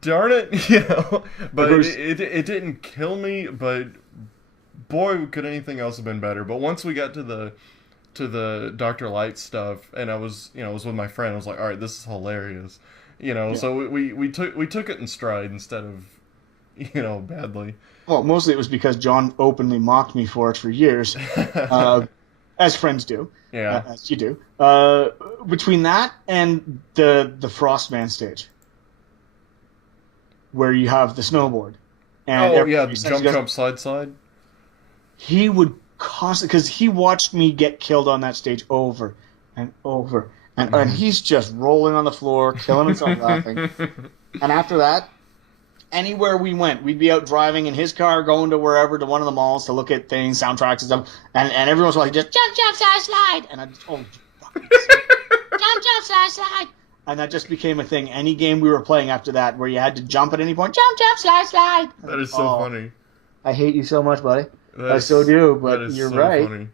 darn it, you know. But it didn't kill me, but boy, could anything else have been better. But once we got to the Dr. Light stuff, and I was with my friend, I was like, all right, this is hilarious, you know. Yeah. So we took it in stride instead of, you know, badly. Well, mostly it was because John openly mocked me for it for years, as friends do. Yeah, as you do. Between that and the Frostman stage, where you have the snowboard, and jump slide. He would constantly, because he watched me get killed on that stage over and over, and he's just rolling on the floor, killing himself laughing. And after that, anywhere we went, we'd be out driving in his car, going to wherever, to one of the malls to look at things, soundtracks and stuff. And everyone was like, just jump, jump, slide, slide. And I just, oh, fucking jump, jump, slide, slide. And that just became a thing. Any game we were playing after that, where you had to jump at any point, jump, jump, slide, slide. That is so funny. I hate you so much, buddy. I so do, but you're so right. Funny.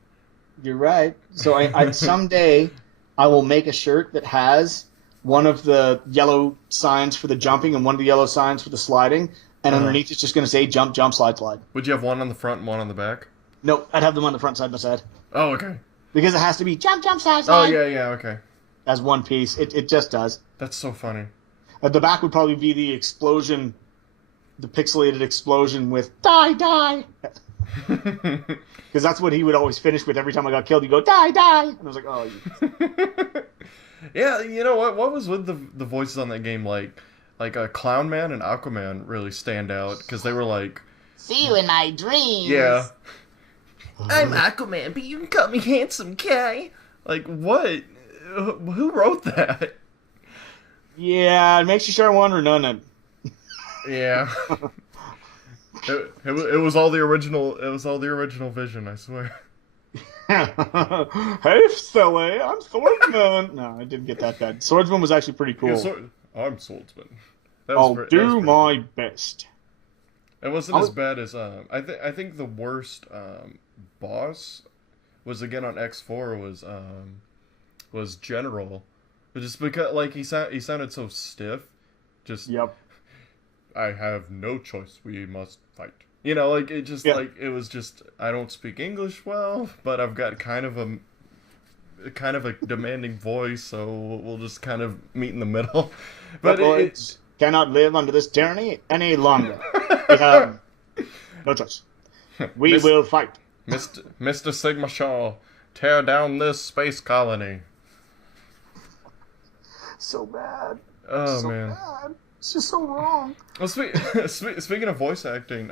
You're right. So I someday I will make a shirt that has one of the yellow signs for the jumping and one of the yellow signs for the sliding, and underneath it's just going to say jump, jump, slide, slide. Would you have one on the front and one on the back? No, I'd have them on the front side by side. Oh, okay. Because it has to be jump, jump, slide, slide. Oh, yeah, okay. As one piece. It just does. That's so funny. At the back would probably be the explosion, the pixelated explosion with die, die. Because that's what he would always finish with every time I got killed. He'd go, die, die. And I was like, oh. Yeah, you know what? What was with the voices on that game? Like a Clown Man and Aquaman really stand out because they were like, see you in my dreams. Yeah. I'm Aquaman, but you can call me Handsome Guy. Like, what? Who wrote that? Yeah, it makes you start wondering, doesn't it? Yeah. It was all the original. It was all the original vision, I swear. Hey, silly, I'm Swordsman. No, I didn't get that bad. Swordsman was actually pretty cool. Yeah, I'm Swordsman. I'll do my best. It wasn't as bad as I think the worst boss was again on X4 was General, but just because like he sounded so stiff. Just yep. I have no choice. We must fight. You know, like it just like it was just I don't speak English well, but I've got kind of a demanding voice, so we'll just kind of meet in the middle. But it cannot live under this tyranny any longer. We have no choice. We will fight. Mr. Sigma Shaw, tear down this space colony. So bad. Oh so man. Bad. It's just so wrong. Well, speaking of voice acting,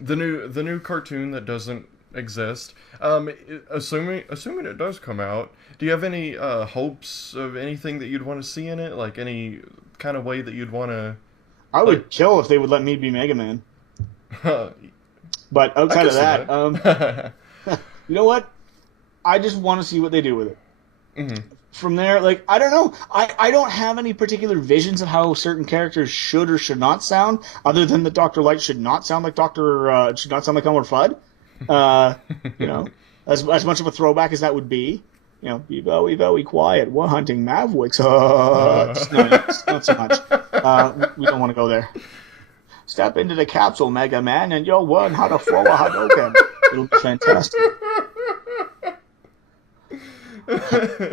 the new cartoon that doesn't exist, assuming it does come out, do you have any hopes of anything that you'd want to see in it? Like any kind of way that you'd want to? I would kill if they would let me be Mega Man. But outside of that, you know what? I just want to see what they do with it. Mm-hmm. From there, like, I don't know. I don't have any particular visions of how certain characters should or should not sound, other than that Dr. Light should not sound like should not sound like Elmer Fudd. You know, as much of a throwback as that would be. You know, be very, very quiet. We're hunting Mavericks. No, not so much. We don't want to go there. Step into the capsule, Mega Man, and you'll learn how to throw a Hadouken. It'll be fantastic.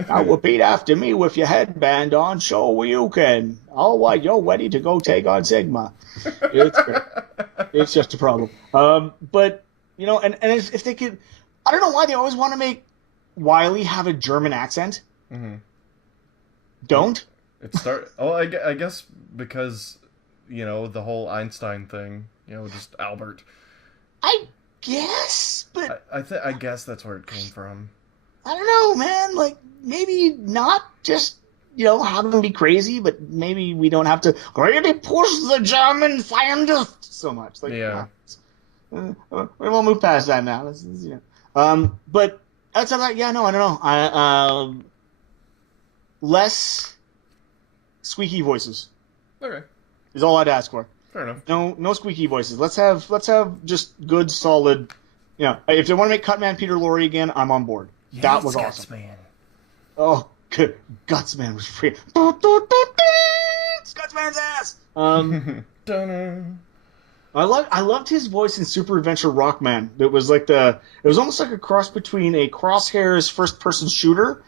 Now repeat after me with your headband on, so you can. All right, you're ready to go take on Sigma. It's great. It's just a problem. But, you know, and if they could, I don't know why they always want to make Wily have a German accent. Mm-hmm. Don't. I guess because, you know, the whole Einstein thing, you know, just Albert. I guess, but I guess that's where it came from. I don't know, man. Like, maybe not just, you know, have them be crazy, but maybe we don't have to really push the German scientists so much. Like, yeah. We won't move past that now. This is, you know. But outside of that, yeah, no, I don't know. Less squeaky voices. Okay. Is all I'd ask for. Fair enough. No squeaky voices. Let's have just good, solid. You know, if they want to make Cutman Peter Lorre again, I'm on board. Yeah, that was awesome. Gutsman. Oh, good. Gutsman was free. It's Gutsman's ass. I loved his voice in Super Adventure Rockman. It was like it was almost like a cross between a Crosshairs first-person shooter,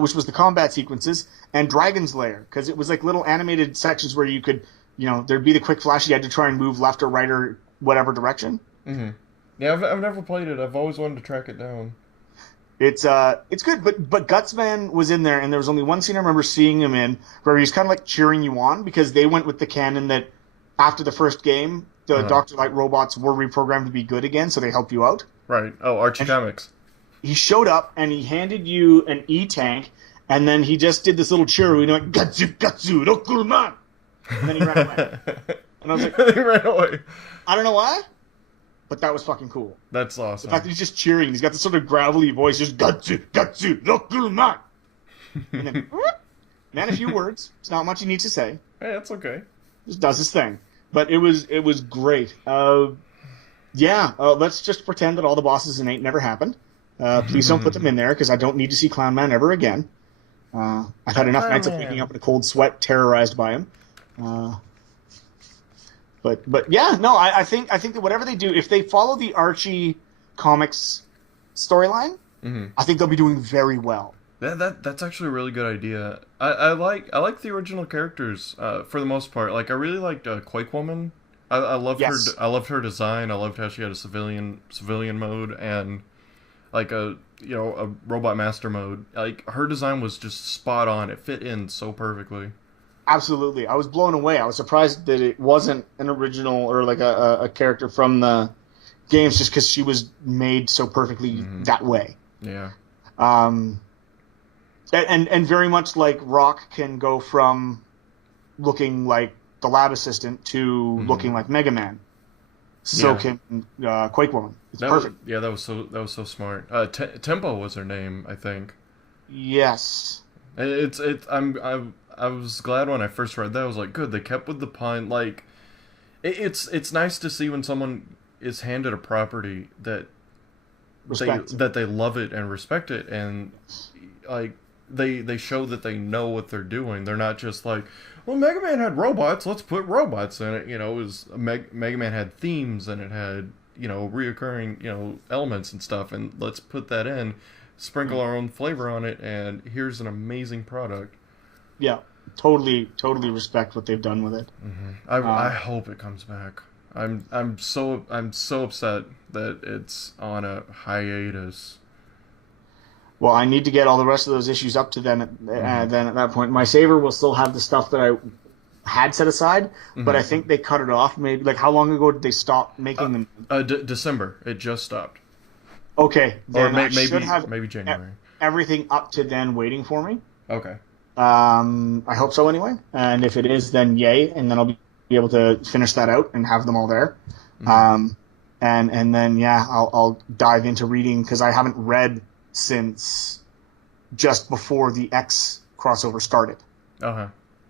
which was the combat sequences, and Dragon's Lair, because it was like little animated sections where you could, you know, there'd be the quick flash. You had to try and move left or right or whatever direction. Mm-hmm. Yeah, I've never played it. I've always wanted to track it down. It's good, but Gutsman was in there, and there was only one scene I remember seeing him in where he's kind of like cheering you on, because they went with the canon that after the first game, the Dr. Light robots were reprogrammed to be good again, so they help you out. Right. Oh, Archie Comics. He showed up, and he handed you an E-tank, and then he just did this little cheer, you know, like, Gatsu, Gatsu, Rokurman! And then he ran away. And I was like, They ran away. I don't know why, but that was fucking cool. That's The awesome. fact that he's just cheering, he's got this sort of gravelly voice, just gatsu, rokuruma. And then, man, a few words. It's not much he needs to say. Hey, that's okay. Just does his thing. But it was great. Let's just pretend that all the bosses in 8 never happened. Please don't put them in there, because I don't need to see Clown Man ever again. I've had enough nights of waking up in a cold sweat, terrorized by him. But yeah, no, I think that whatever they do, if they follow the Archie comics storyline, I think they'll be doing very well. That's actually a really good idea. I like the original characters for the most part. Like I really liked Quake Woman. I loved her. I loved her design. I loved how she had a civilian mode and like a robot master mode. Like her design was just spot on. It fit in so perfectly. Absolutely, I was blown away. I was surprised that it wasn't an original or like a character from the games, just because she was made so perfectly that way. Yeah. And very much like Rock can go from looking like the lab assistant to looking like Mega Man. So can Quake Woman. It's perfect. That was so smart. Tempo was her name, I think. Yes. I was glad when I first read that. I was like, good. They kept with the pun. Like, it's nice to see when someone is handed a property that they love it and respect it, and like they show that they know what they're doing. They're not just like, well, Mega Man had robots, let's put robots in it. It was Mega Man had themes and it had reoccurring elements and stuff, and let's put that in, sprinkle our own flavor on it, and here's an amazing product. Yeah, totally respect what they've done with it. I hope it comes back. I'm so upset that it's on a hiatus. Well, I need to get all the rest of those issues up to them. Then at that point, my saver will still have the stuff that I had set aside, but I think they cut it off. Maybe like how long ago did they stop making them? December. It just stopped. Okay, then or I should have maybe January. Everything up to then waiting for me. Okay. I hope so anyway. And if it is, then yay, and then I'll be able to finish that out and have them all there. And then I'll dive into reading, because I haven't read since just before the X crossover started.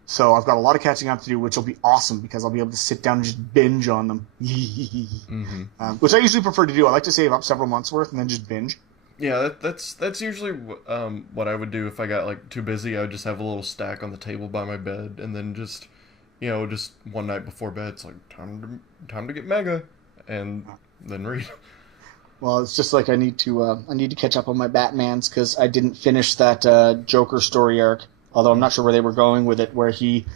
So I've got a lot of catching up to do, which will be awesome, because I'll be able to sit down and just binge on them. Which I usually prefer to do. I like to save up several months worth and then just binge. Yeah, that's usually what I would do if I got like too busy. I would just have a little stack on the table by my bed, and then just one night before bed, it's like time to get Mega, and then read. Well, it's just like I need to catch up on my Batmans, because I didn't finish that Joker story arc. Although I'm not sure where they were going with it, where he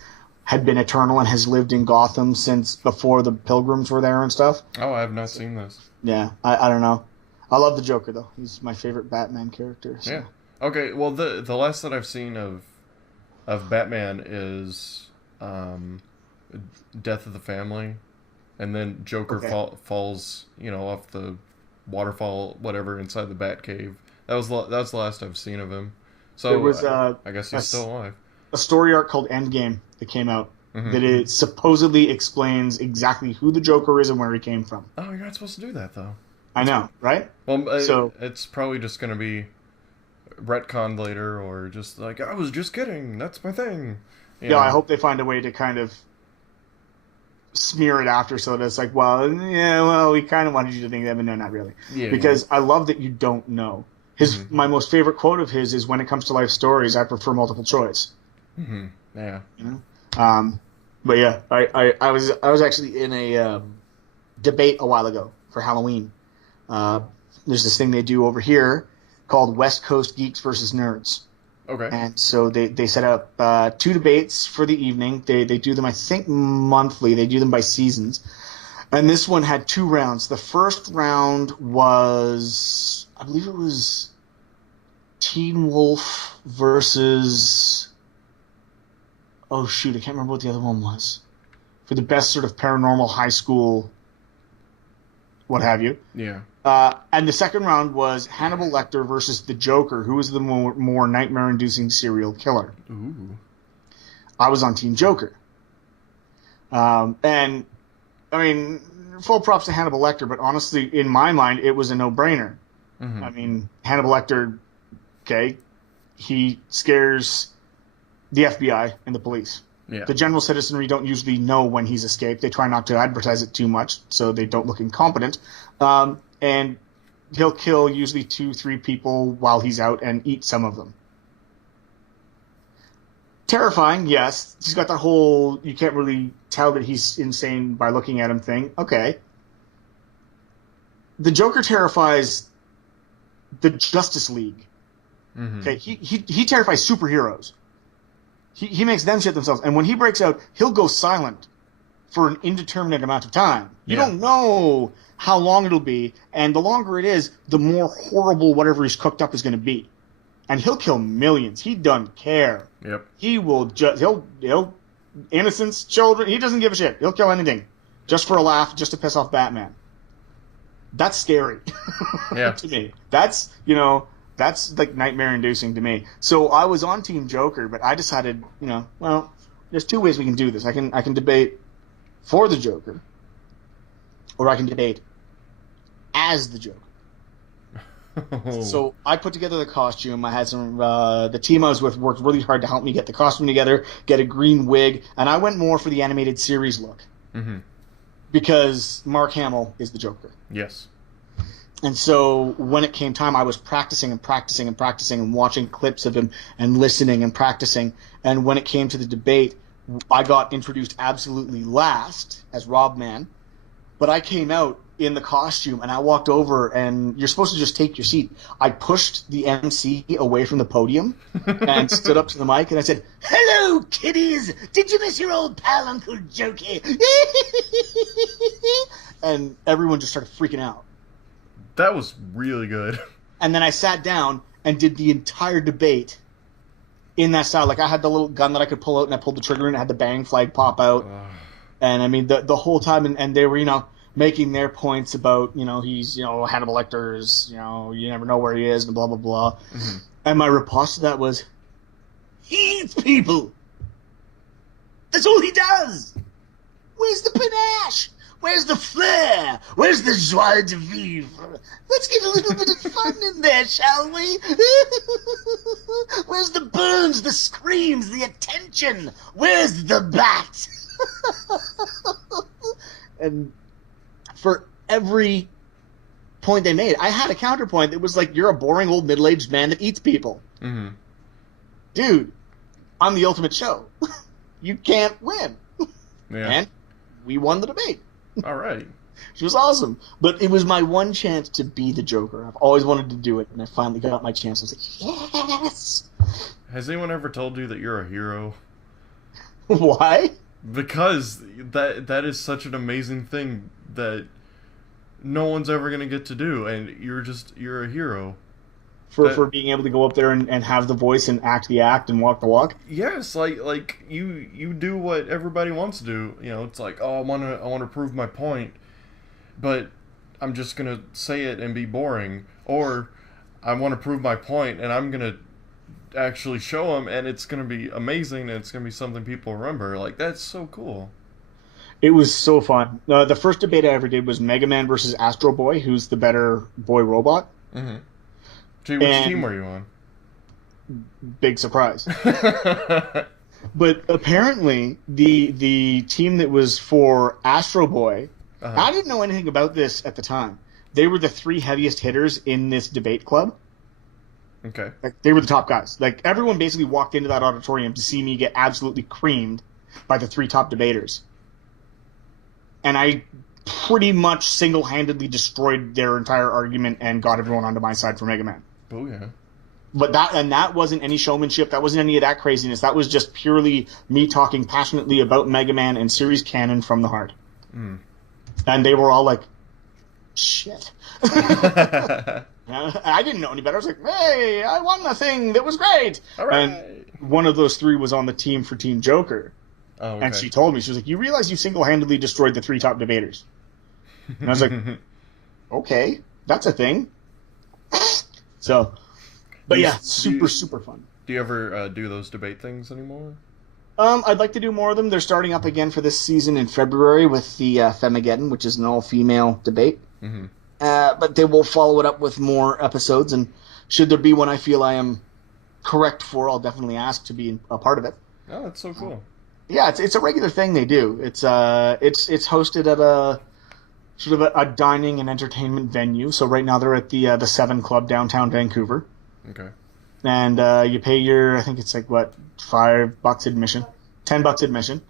had been eternal and has lived in Gotham since before the Pilgrims were there and stuff. Oh, I have not seen this. Yeah, I don't know. I love the Joker, though. He's my favorite Batman character. So. Yeah. Okay. Well, the last that I've seen of Batman is Death of the Family, and then Joker falls off the waterfall, whatever, inside the Batcave. That's the last I've seen of him. So there was, I guess he's still alive. A story arc called Endgame that came out that it supposedly explains exactly who the Joker is and where he came from. Oh, you're not supposed to do that, though. I know, right? Well, so it's probably just going to be retconned later, or just like, I was just kidding, that's my thing. Yeah, I hope they find a way to kind of smear it after, so that it's like, we kind of wanted you to think that, but no, not really. Yeah, because I love that you don't know. My most favorite quote of his is, when it comes to life stories, I prefer multiple choice. Yeah. But yeah, I was actually in a debate a while ago for Halloween. There's this thing they do over here called West Coast Geeks versus Nerds. Okay. And so they set up 2 debates for the evening. They do them, I think, monthly. They do them by seasons. And this one had 2 rounds. The first round was, I believe it was Teen Wolf versus... Oh, shoot, I can't remember what the other one was. For the best sort of paranormal high school, what have you. Yeah. And the second round was Hannibal Lecter versus the Joker, who was the more nightmare-inducing serial killer. Ooh. I was on Team Joker. And I mean, full props to Hannibal Lecter, but honestly, in my mind, it was a no-brainer. Mm-hmm. I mean, Hannibal Lecter, okay, he scares the FBI and the police. Yeah. The general citizenry don't usually know when he's escaped. They try not to advertise it too much so they don't look incompetent. And he'll kill usually 2-3 people while he's out and eat some of them. Terrifying, yes. He's got that whole, you can't really tell that he's insane by looking at him thing. Okay. The Joker terrifies the Justice League. Mm-hmm. Okay, he terrifies superheroes. He makes them shit themselves. And when he breaks out, he'll go silent for an indeterminate amount of time. You don't know how long it'll be, and the longer it is, the more horrible whatever he's cooked up is going to be. And he'll kill millions. He doesn't care. Yep. He will just he'll innocents, children. He doesn't give a shit. He'll kill anything just for a laugh, just to piss off Batman. That's scary. Yeah. To me. That's like nightmare-inducing to me. So I was on Team Joker, but I decided, well, there's 2 ways we can do this. I can debate for the Joker, or I can debate as the Joker. So I put together the costume. I had the team I was with worked really hard to help me get the costume together, get a green wig, and I went more for the animated series look. Mm-hmm. Because Mark Hamill is the Joker. Yes. And so when it came time, I was practicing and watching clips of him and listening and practicing. And when it came to the debate, I got introduced absolutely last as Rob Man. But I came out in the costume and I walked over, and you're supposed to just take your seat. I pushed the MC away from the podium and stood up to the mic and I said, "Hello, kiddies! Did you miss your old pal, Uncle Jokey?" And everyone just started freaking out. That was really good. And then I sat down and did the entire debate in that style. Like, I had the little gun that I could pull out, and I pulled the trigger, and it had the bang flag pop out. And I mean, the whole time, and they were, making their points about, he's, Hannibal Lecter's, you never know where he is, and blah, blah, blah. Mm-hmm. And my riposte to that was, he eats people. That's all he does. Where's the panache? Where's the flair? Where's the joie de vivre? Let's get a little bit of fun in there, shall we? Where's the burns, the screams, the attention? Where's the bat? And for every point they made, I had a counterpoint that was like, you're a boring old middle-aged man that eats people. Mm-hmm. Dude, I'm the ultimate show. You can't win. Yeah. And we won the debate. All right. She was awesome. But it was my one chance to be the Joker. I've always wanted to do it, and I finally got my chance. I was like, yes! Has anyone ever told you that you're a hero? Why? Because that is such an amazing thing that no one's ever going to get to do, and you're a hero. For being able to go up there and have the voice and act the act and walk the walk? Yes, like you do what everybody wants to do. It's like, oh, I want to prove my point, but I'm just gonna say it and be boring. Or I want to prove my point and I'm gonna actually show them, and it's gonna be amazing, and it's gonna be something people remember. Like, that's so cool. It was so fun. The first debate I ever did was Mega Man versus Astro Boy, who's the better boy robot. Mm-hmm. Gee, which team were you on? Big surprise. But apparently, the team that was for Astro Boy, I didn't know anything about this at the time. They were the 3 heaviest hitters in this debate club. Okay. Like, they were the top guys. Like, everyone basically walked into that auditorium to see me get absolutely creamed by the 3 top debaters. And I pretty much single-handedly destroyed their entire argument and got everyone onto my side for Mega Man. Oh, yeah. But that wasn't any showmanship. That wasn't any of that craziness. That was just purely me talking passionately about Mega Man and series canon from the heart. Mm. And they were all like, shit. I didn't know any better. I was like, hey, I won a thing that was great. All right. And one of those 3 was on the team for Team Joker. Oh, okay. And she told me, she was like, you realize you single-handedly destroyed the 3 top debaters? And I was like, okay, that's a thing. So, but yeah, super fun. Do you ever do those debate things anymore? I'd like to do more of them. They're starting up again for this season in February with the Femageddon, which is an all-female debate. Mm-hmm. But they will follow it up with more episodes, and should there be one I feel I am correct for, I'll definitely ask to be a part of it. Oh, that's so cool. Yeah, it's a regular thing they do. It's hosted at a sort of a dining and entertainment venue. So right now they're at the Seven Club downtown Vancouver. Okay. And you pay I think it's like what, $5 admission, $10 admission.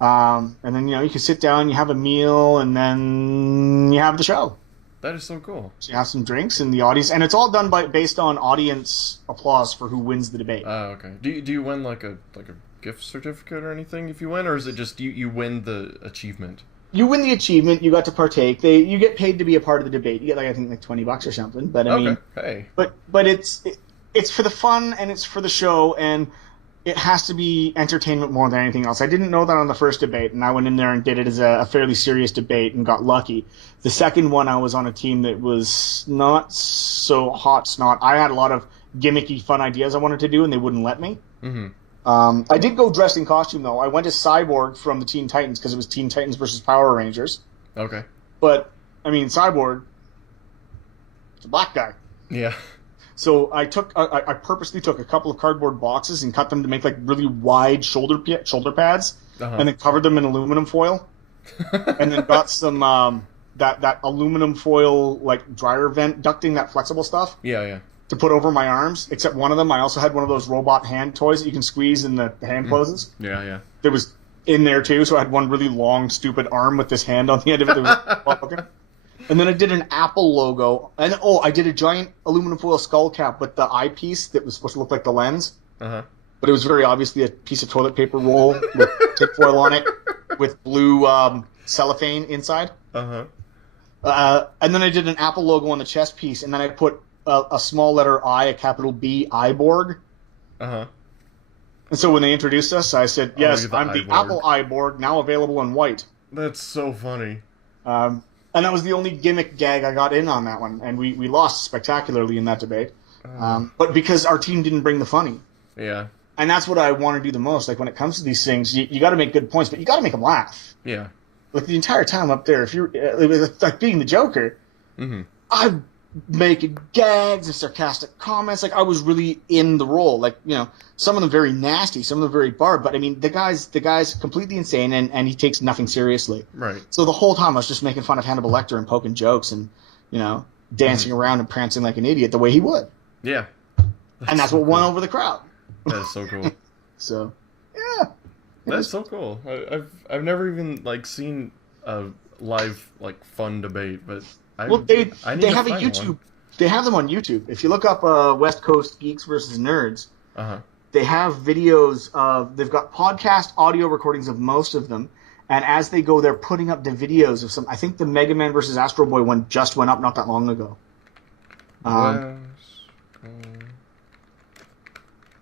And then you can sit down, you have a meal, and then you have the show. That is so cool. So you have some drinks in the audience, and it's all done based on audience applause for who wins the debate. Oh, okay. Do you win like a gift certificate or anything if you win, or is it just you win the achievement? You win the achievement. You got to partake. You get paid to be a part of the debate. You get I think $20 or something. But I mean, hey. But it's for the fun and it's for the show, and it has to be entertainment more than anything else. I didn't know that on the first debate, and I went in there and did it as a fairly serious debate and got lucky. The second one, I was on a team that was not so hot snot. I had a lot of gimmicky, fun ideas I wanted to do, and they wouldn't let me. Mm-hmm. I did go dressed in costume, though. I went as Cyborg from the Teen Titans because it was Teen Titans versus Power Rangers. Okay. But, I mean, Cyborg, it's a black guy. Yeah. So I purposely took a couple of cardboard boxes and cut them to make like really wide shoulder pads, and then covered them in aluminum foil, and then got some that aluminum foil like dryer vent ducting, that flexible stuff. Yeah. To put over my arms, except one of them, I also had one of those robot hand toys that you can squeeze and the hand closes. Yeah. That was in there too, so I had one really long, stupid arm with this hand on the end of it that was okay. And then I did an Apple logo, and I did a giant aluminum foil skull cap with the eyepiece that was supposed to look like the lens. Uh-huh. But it was very obviously a piece of toilet paper roll with tinfoil on it, with blue cellophane inside. Uh-huh. And then I did an Apple logo on the chest piece, and then I put a small letter I, a capital B, Iborg. Uh-huh. And so when they introduced us, I said, yes, I'm the Iborg. Apple Iborg, now available in white. That's so funny. And that was the only gimmick gag I got in on that one, and we lost spectacularly in that debate. But because our team didn't bring the funny. Yeah. And that's what I want to do the most. Like, when it comes to these things, you got to make good points, but you got to make them laugh. Yeah. Like, the entire time up there, if you're like being the Joker, I'm making gags and sarcastic comments. Like, I was really in the role. Like, some of them very nasty, some of them very barbed. But I mean, the guy's completely insane, and he takes nothing seriously. Right. So the whole time I was just making fun of Hannibal Lecter and poking jokes and dancing around and prancing like an idiot the way he would. Yeah. That's so what won cool. over the crowd. That is so cool. So, yeah. That's so cool. I've never even seen a live fun debate, but I need they to have a find YouTube. one. They have them on YouTube. If you look up West Coast Geeks versus Nerds, they have videos of. They've got podcast audio recordings of most of them, and as they go, they're putting up the videos of some. I think the Mega Man versus Astro Boy one just went up not that long ago.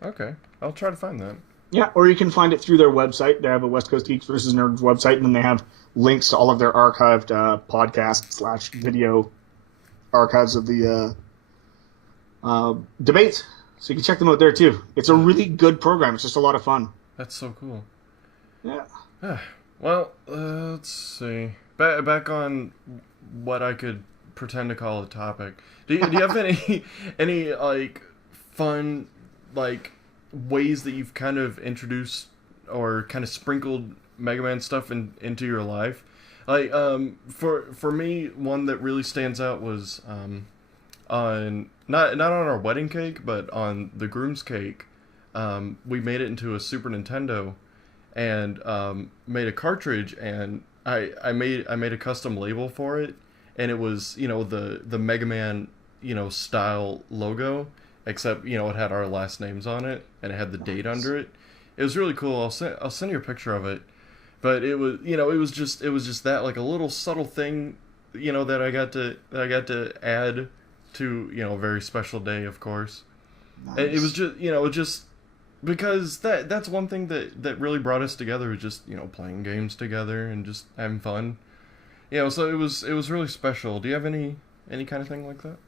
Okay, I'll try to find that. Yeah, or you can find it through their website. They have a West Coast Geeks versus Nerds website, and then they have links to all of their archived podcast / video archives of the debates. So you can check them out there too. It's a really good program. It's just a lot of fun. That's so cool. Yeah. Well, let's see. Back on what I could pretend to call a topic. Do you have any fun ways that you've kind of introduced or kind of sprinkled Mega Man stuff into your life? For me, one that really stands out was on not on our wedding cake, but on the groom's cake. We made it into a Super Nintendo and made a cartridge, and I made a custom label for it, and it was the Mega Man style logo, except it had our last names on it, and it had the date under it. It was really cool. I'll send you a picture of it. But it was it was just that a little subtle thing that I got to add to a very special day, of course. Nice. It was just because that's one thing that really brought us together, was just playing games together and just having fun. So it was really special. Do you have any kind of thing like that?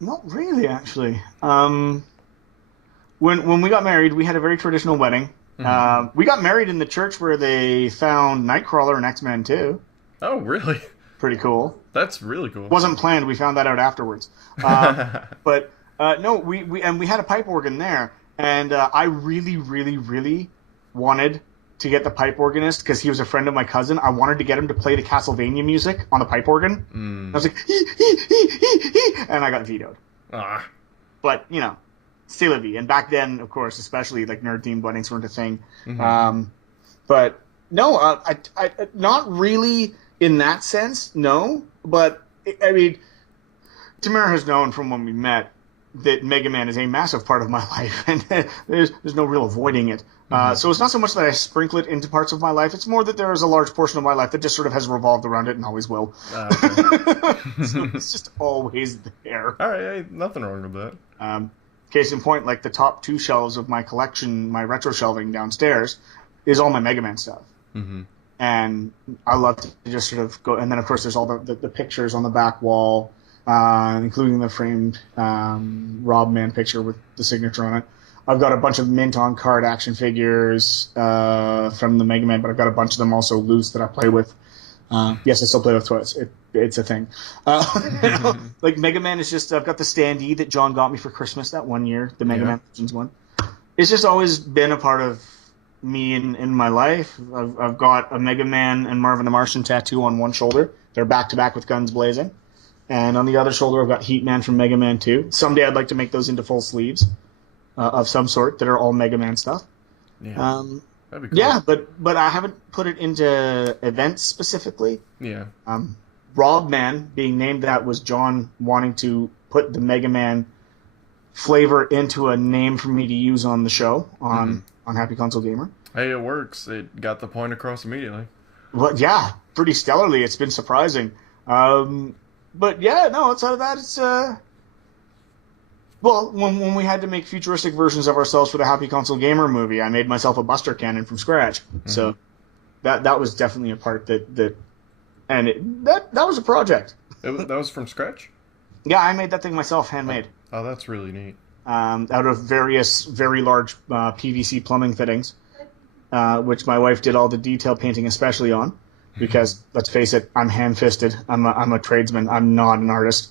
Not really, actually. When we got married, we had a very traditional wedding. We got married in the church where they found Nightcrawler and X-Men too. Oh, really? Pretty cool. That's really cool. Wasn't planned. We found that out afterwards. But no, we had a pipe organ there, and I really, really, really wanted to get the pipe organist because he was a friend of my cousin. I wanted to get him to play the Castlevania music on the pipe organ. I was like, and I got vetoed. Ah. But c'est la vie. And back then, of course, especially like nerd themed weddings weren't a thing. But no, I not really in that sense. No, but I mean, Tamara has known from when we met that Mega Man is a massive part of my life, and there's no real avoiding it. So it's not so much that I sprinkle it into parts of my life. It's more that there is a large portion of my life that just sort of has revolved around it and always will. Okay. So it's just always there. All right, hey, nothing wrong with that. Case in point, like the top 2 shelves of my collection, my retro shelving downstairs, is all my Mega Man stuff. And I love to just sort of go. And then, of course, there's all the pictures on the back wall, including the framed Rob Man picture with the signature on it. I've got a bunch of mint on card action figures from the Mega Man, but I've got a bunch of them also loose that I play with. Yes, I still play with toys. It's a thing. Like Mega Man is just, I've got the standee that John got me for Christmas that one year, the Mega Man Legends one. It's just always been a part of me in my life. I've got a Mega Man and Marvin the Martian tattoo on one shoulder. They're back to back with guns blazing. And on the other shoulder, I've got Heat Man from Mega Man 2. Someday I'd like to make those into full sleeves of some sort that are all Mega Man stuff. Yeah. That'd be cool. Yeah, but I haven't put it into events specifically. Yeah. Rob Man being named that was John wanting to put the Mega Man flavor into a name for me to use on the show on Happy Console Gamer. Hey, it works. It got the point across immediately. Well, yeah, pretty stellarly. It's been surprising. But yeah, no, outside of that, it's well, when we had to make futuristic versions of ourselves for the Happy Console Gamer movie, I made myself a Buster cannon from scratch. So that was definitely a part that was a project. That was from scratch? Yeah, I made that thing myself, handmade. Oh, that's really neat. Out of various very large PVC plumbing fittings, which my wife did all the detail painting especially on, because let's face it, I'm hand-fisted. I'm a tradesman. I'm not an artist.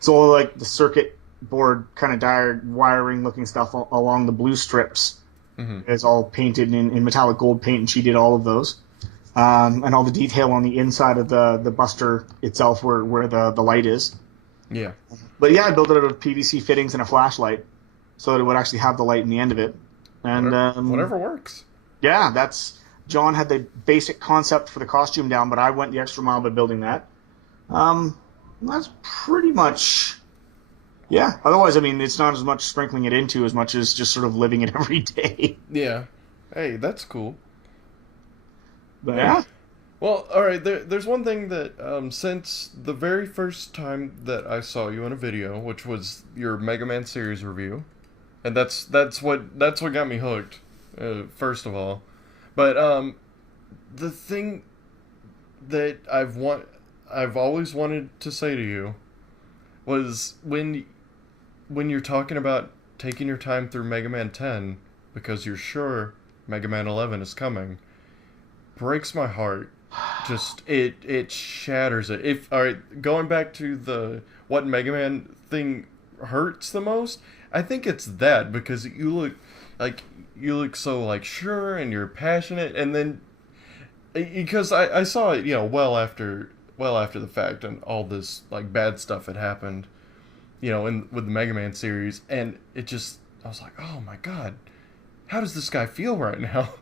So all like the circuit board kind of wiring looking stuff along the blue strips is all painted in metallic gold paint, and she did all of those. And all the detail on the inside of the Buster itself where the light is. Yeah. But yeah, I built it out of PVC fittings and a flashlight so that it would actually have the light in the end of it. And whatever works. Yeah, John had the basic concept for the costume down, but I went the extra mile by building that. That's pretty much, yeah. Otherwise, I mean, it's not as much sprinkling it into as much as just sort of living it every day. Yeah. Hey, that's cool. But yeah. Well, all right. There's one thing that since the very first time that I saw you in a video, which was your Mega Man series review, and that's what got me hooked. First of all, but the thing that I've always wanted to say to you was when you're talking about taking your time through Mega Man 10 because you're sure Mega Man 11 is coming, breaks my heart. Just it shatters it. All right, going back to what Mega Man thing hurts the most, I think it's that because you look so like sure and you're passionate, and then because I saw it, well after the fact, and all this like bad stuff had happened, with the Mega Man series, and I was like, oh my god, how does this guy feel right now?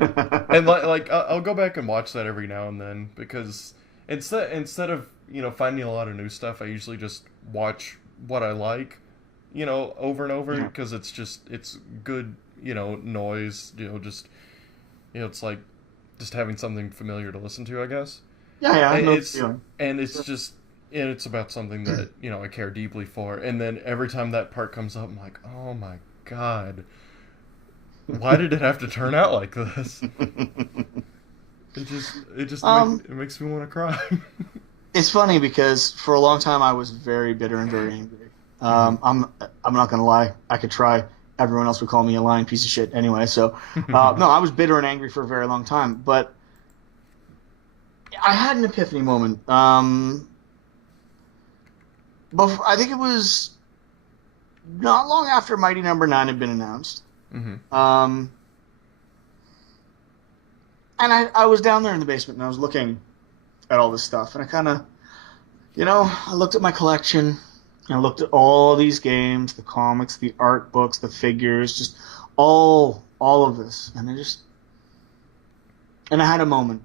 And like I'll go back and watch that every now and then because instead of finding a lot of new stuff, I usually just watch what I like, over and over because it's good, noise, it's like just having something familiar to listen to, I guess. Yeah, and it's about something that I care deeply for, and then every time that part comes up, I'm like, oh my god. Why did it have to turn out like this? It makes me want to cry. It's funny because for a long time I was very bitter and very angry. I'm not gonna lie. I could try everyone else would call me a lying piece of shit anyway. So, no, I was bitter and angry for a very long time. But I had an epiphany moment. I think it was not long after Mighty Number 9 had been announced. Mm-hmm. And I was down there in the basement and I was looking at all this stuff. And I kind of, I looked at my collection. And I looked at all these games, the comics, the art books, the figures, just all of this. And I had a moment.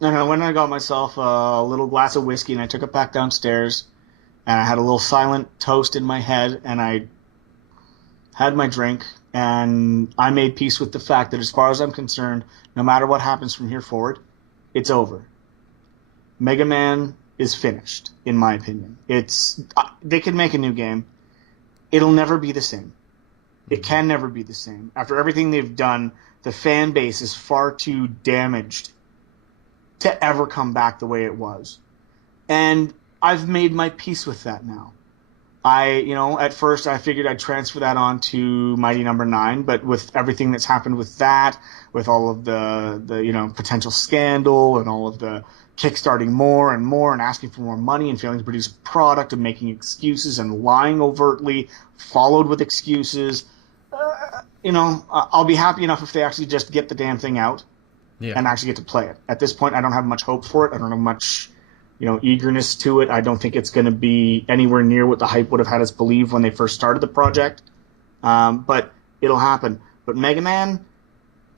And I went and I got myself a little glass of whiskey and I took it back downstairs. And I had a little silent toast in my head and I had my drink. And I made peace with the fact that as far as I'm concerned, no matter what happens from here forward, it's over. Mega Man is finished, in my opinion. They can make a new game. It'll never be the same. It can never be the same. After everything they've done, the fan base is far too damaged to ever come back the way it was. And I've made my peace with that now. At first I figured I'd transfer that on to Mighty Number 9, but with everything that's happened with that, with all of the potential scandal and all of the kickstarting more and asking for more money and failing to produce a product and making excuses and lying overtly, followed with excuses, I'll be happy enough if they actually just get the damn thing out and actually get to play it. At this point, I don't have much hope for it. I don't have much eagerness to it. I don't think it's going to be anywhere near what the hype would have had us believe when they first started the project. But it'll happen. But Mega Man,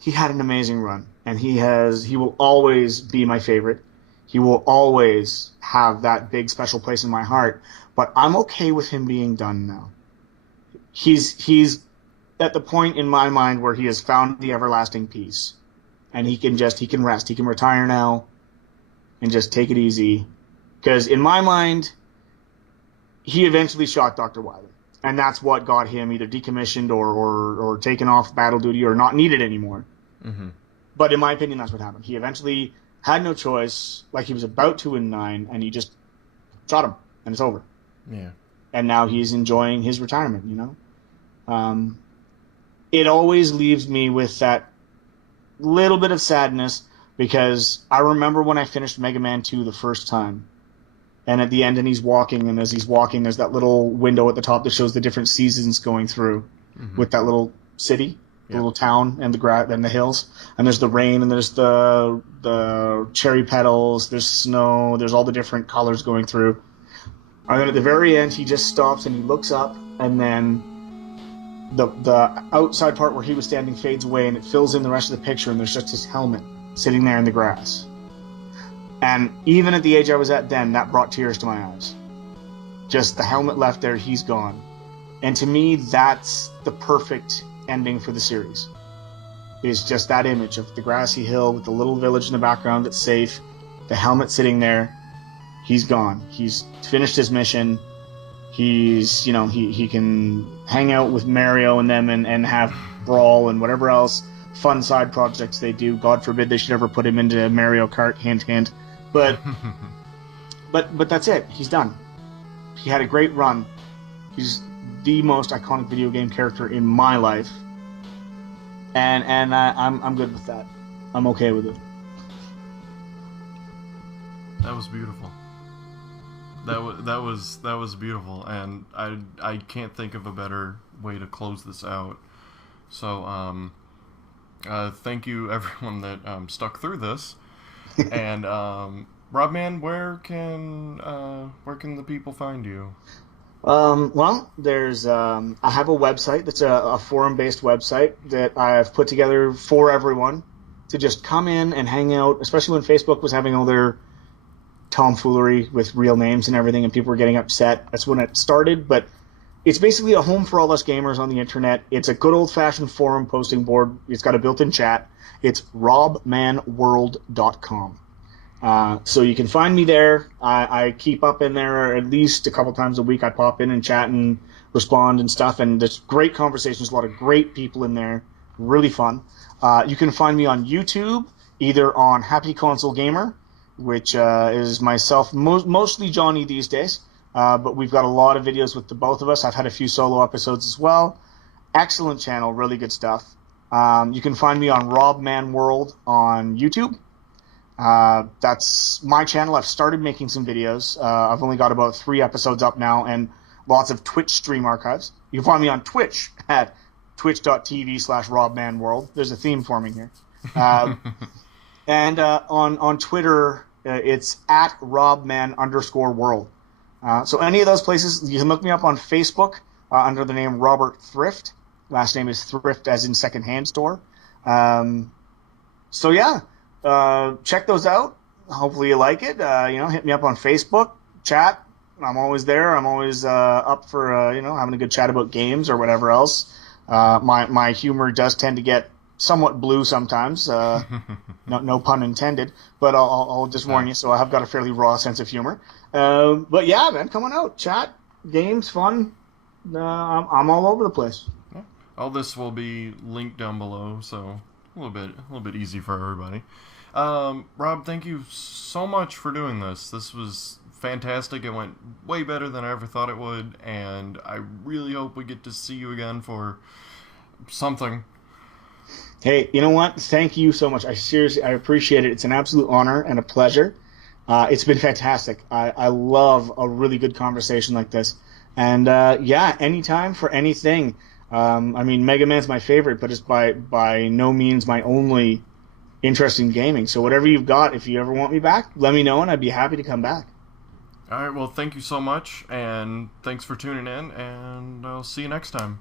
he had an amazing run, and he will always be my favorite. He will always have that big special place in my heart. But I'm okay with him being done now. He's at the point in my mind where he has found the everlasting peace, and he can rest. He can retire now and just take it easy. Because in my mind, he eventually shot Dr. Wily. And that's what got him either decommissioned or taken off battle duty or not needed anymore. Mm-hmm. But in my opinion, that's what happened. He eventually had no choice, like he was about to in 9, and he just shot him, and it's over. Yeah. And now he's enjoying his retirement, It always leaves me with that little bit of sadness, because I remember when I finished Mega Man 2 the first time, and at the end, and he's walking, and as he's walking, there's that little window at the top that shows the different seasons going through with that little city, the little town, and the hills, and there's the rain, and there's the cherry petals, there's snow, there's all the different colors going through. And then at the very end, he just stops and he looks up, and then the outside part where he was standing fades away, and it fills in the rest of the picture, and there's just his helmet sitting there in the grass. And even at the age I was at then, that brought tears to my eyes. Just the helmet left there, he's gone. And to me, that's the perfect ending for the series. It's just that image of the grassy hill with the little village in the background that's safe, the helmet sitting there, he's gone. He's finished his mission. He's, he can hang out with Mario and them and have Brawl and whatever else fun side projects they do. God forbid they should ever put him into Mario Kart, hint, hint. But that's it. He's done. He had a great run. He's the most iconic video game character in my life. And I'm good with that. I'm okay with it. That was beautiful. That was beautiful, and I can't think of a better way to close this out. So thank you everyone that stuck through this. And Robman, where can the people find you? Well, there's I have a website that's a forum-based website that I've put together for everyone to just come in and hang out, especially when Facebook was having all their tomfoolery with real names and everything, and people were getting upset. That's when it started, but it's basically a home for all us gamers on the internet. It's a good old-fashioned forum posting board. It's got a built-in chat. It's robmanworld.com. So you can find me there. I keep up in there at least a couple times a week. I pop in and chat and respond and stuff, and there's great conversations, a lot of great people in there, really fun. You can find me on YouTube, either on Happy Console Gamer, which is myself, mostly Johnny these days, but we've got a lot of videos with the both of us. I've had a few solo episodes as well. Excellent channel, really good stuff. You can find me on Rob Man World on YouTube. That's my channel. I've started making some videos. I've only got about 3 episodes up now and lots of Twitch stream archives. You can find me on Twitch at twitch.tv/RobManWorld. There's a theme forming here. And on Twitter, it's at RobMan_world. So any of those places, you can look me up on Facebook under the name Robert Thrift. Last name is Thrift as in secondhand store. So yeah, check those out. Hopefully you like it. Hit me up on Facebook, chat. I'm always there. I'm always up for having a good chat about games or whatever else. My humor does tend to get somewhat blue sometimes. No pun intended. But I'll just warn you. So I have got a fairly raw sense of humor. But yeah, man, come on out, chat, games, fun. I'm all over the place. All this will be linked down below, so a little bit easy for everybody. Rob, thank you so much for doing this. This was fantastic. It went way better than I ever thought it would, and I really hope we get to see you again for something. Hey, you know what? Thank you so much. I appreciate it. It's an absolute honor and a pleasure. It's been fantastic. I love a really good conversation like this. And yeah, anytime for anything. Mega Man's my favorite, but it's by no means my only interest in gaming. So whatever you've got, if you ever want me back, let me know, and I'd be happy to come back. All right, well, thank you so much, and thanks for tuning in, and I'll see you next time.